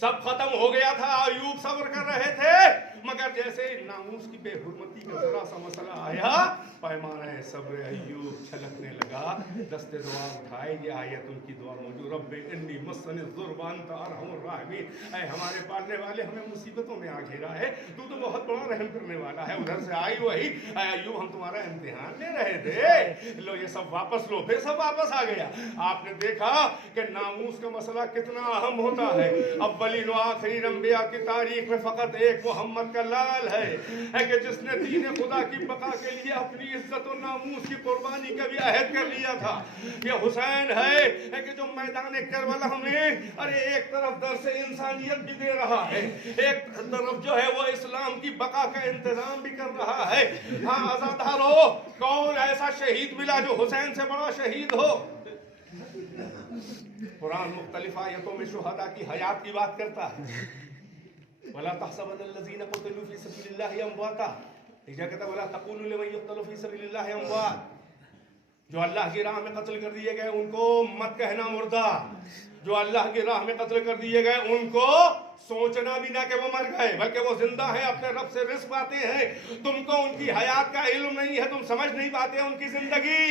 سب ختم ہو گیا تھا، ایوب صبر کر رہے تھے، مگر جیسے ناموس کی بے حرمتی کا ذرا سا مسئلہ آیا، پیمانہ صبر ایوب چھلکنے لگا، دست دعا اٹھائے، یہ آیت ان کی دعا موجود، رب انی مسنی الضر وانت ارحم الراحمین، اے ہمارے پالنے والے ہمیں مصیبتوں میں آ گھیرا ہے، تو بہت بڑا رحم کرنے والا ہے۔ ادھر سے آئی وہی، اے ایوب ہم تمہارا امتحان لے رہے تھے، لو یہ سب واپس لو، پھر سب واپس آ گیا۔ آپ نے دیکھا کہ ناموس کا مسئلہ کتنا اہم ہوتا ہے۔ اولین و آخرین انبیاء کی تاریخ میں فقط ایک محمد کا لال ہے کہ جس نے دین خدا کی بقا کے لیے اپنی عزت و ناموس کی قربانی کا بھی عہد کر لیا تھا۔ یہ حسین ہے کہ جو میدان کربلا میں ایک طرف درس انسانیت بھی دے رہا ہے، ایک طرف جو ہے وہ اسلام کی بقا کا انتظام بھی کر رہا ہے۔ ہاں عزادارو، کون ایسا شہید ملا جو حسین سے بڑا شہید ہو؟ قرآن مختلف آیتوں میں شہداء کی حیات کی بات کرتا ہے۔ وَلَا تَحْسَبَنَّ الَّذِينَ قُتِلُوا فِي سَبِيلِ اللَّهِ أَمْوَاتًا، ایک جگہ کہتا ہے وَلَا تَقُولُوا لِمَن يُقْتَلُ فِي سَبِيلِ اللَّهِ أَمْوَاتٌ، جو اللہ کی راہ میں قتل کر دیے گئے ان کو مت کہنا مردہ، جو اللہ کی راہ میں قتل کر دیے گئے ان کو سوچنا بھی نہ کہ وہ مر گئے، بلکہ وہ زندہ ہیں، اپنے رب سے رزق پاتے ہیں۔ تم کو ان کی حیات کا علم نہیں ہے، تم سمجھ نہیں پاتے ان کی زندگی۔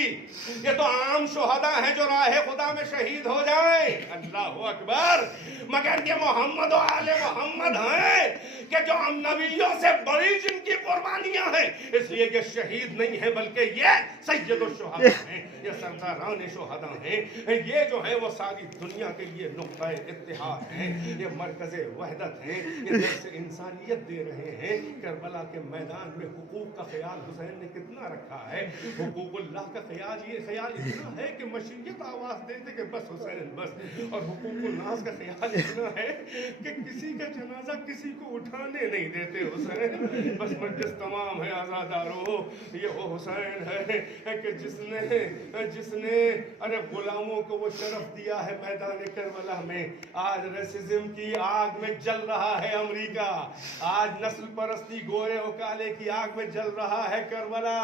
یہ تو عام شہداء ہیں جو راہ خدا میں شہید ہو جائیں، اللہ اکبر، مگر یہ محمد و آل محمد ہیں کہ جو ہم نبیوں سے بڑی جن کی قربانیاں ہیں، اس لیے یہ شہید نہیں ہے بلکہ یہ سید الشہداء ہیں، یہ سرداران شہداء ہیں، یہ جو ہے وہ ساری دنیا کے لیے نقطہ اتحاد ہیں، یہ مرکز وحدت ہیں، یہ درس انسانیت دے رہے ہیں۔ کربلا کے میدان میں حقوق کا خیال حسین نے کتنا رکھا ہے، حقوق اللہ کا خیال، یہ خیال اتنا ہے کہ مشیت آواز دیتے کہ بس حسین بس، اور حقوق الناس کا خیال اتنا ہے کہ کسی کا جنازہ کسی کو اٹھانے نہیں دیتے حسین، بس مجلس تمام ہے آزادارو، یہ وہ حسین ہے کہ جس نے غلاموں کو وہ شرف دیا ہے میدان کربلا میں۔ آج ریسزم کی آگ میں جل رہا ہے امریکہ، آج نسل پرستی گورے و کالے کی آگ میں جل رہا ہے کربلا،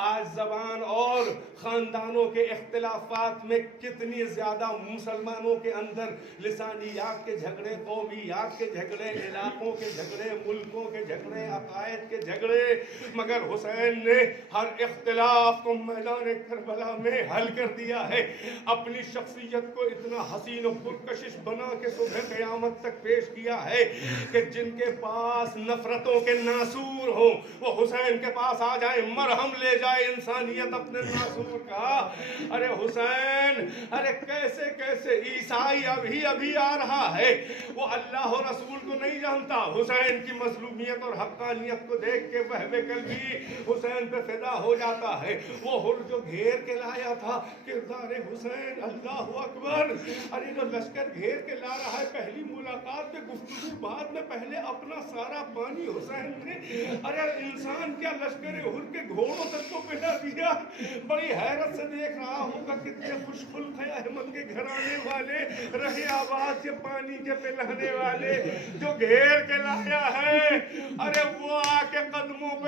آج زبان اور خاندانوں کے اختلافات میں کتنی زیادہ مسلمانوں کے اندر لسانیات کے جھگڑے، قومیات کے جھگڑے، علاقوں کے جھگڑے، ملکوں کے جھگڑے، عقائد کے جھگڑے، مگر حسین نے ہر اختلاف کو میدان کربلا میں حل کر دیا ہے۔ اپنی شخصیت کو اتنا حسین و پرکشش بنا کے صبح قیامت تک پیش کیا ہے کہ جن کے پاس نفرتوں کے ناسور ہوں وہ حسین کے پاس آ جائیں، مرہم لے جائے انسانیت اپنے ناسور کا۔ ارے حسین، ارے کیسے کیسے عیسائی ابھی آ رہا ہے، وہ اللہ و رسول کو نہیں جانتا، حسین کی مظلومیت اور حقانیت کو دیکھ کے بہوے قلبی حسین پہ فدا ہو جاتا ہے۔ وہ ہر جو گھیر کے لایا تھا کردار حسین، اللہ اکبر، ارے جو لشکر گھیر کے لا رہا ہے، پہلی ملاقات میں گفتگو بعد میں پہلے اپنا سارا پانی حسین نے، ارے انسان کیا لشکر ہر کے گھوڑوں تک کو پہلا دیا، بڑی حیرت سے دیکھ رہا ہوگا کتنے خوش خلق ہے احمد کے گھرانے والے، رہے آباد کے پانی کے پلانے والے، جو گھیر کے لایا ہے، ارے وہ آ کے قدموں پہ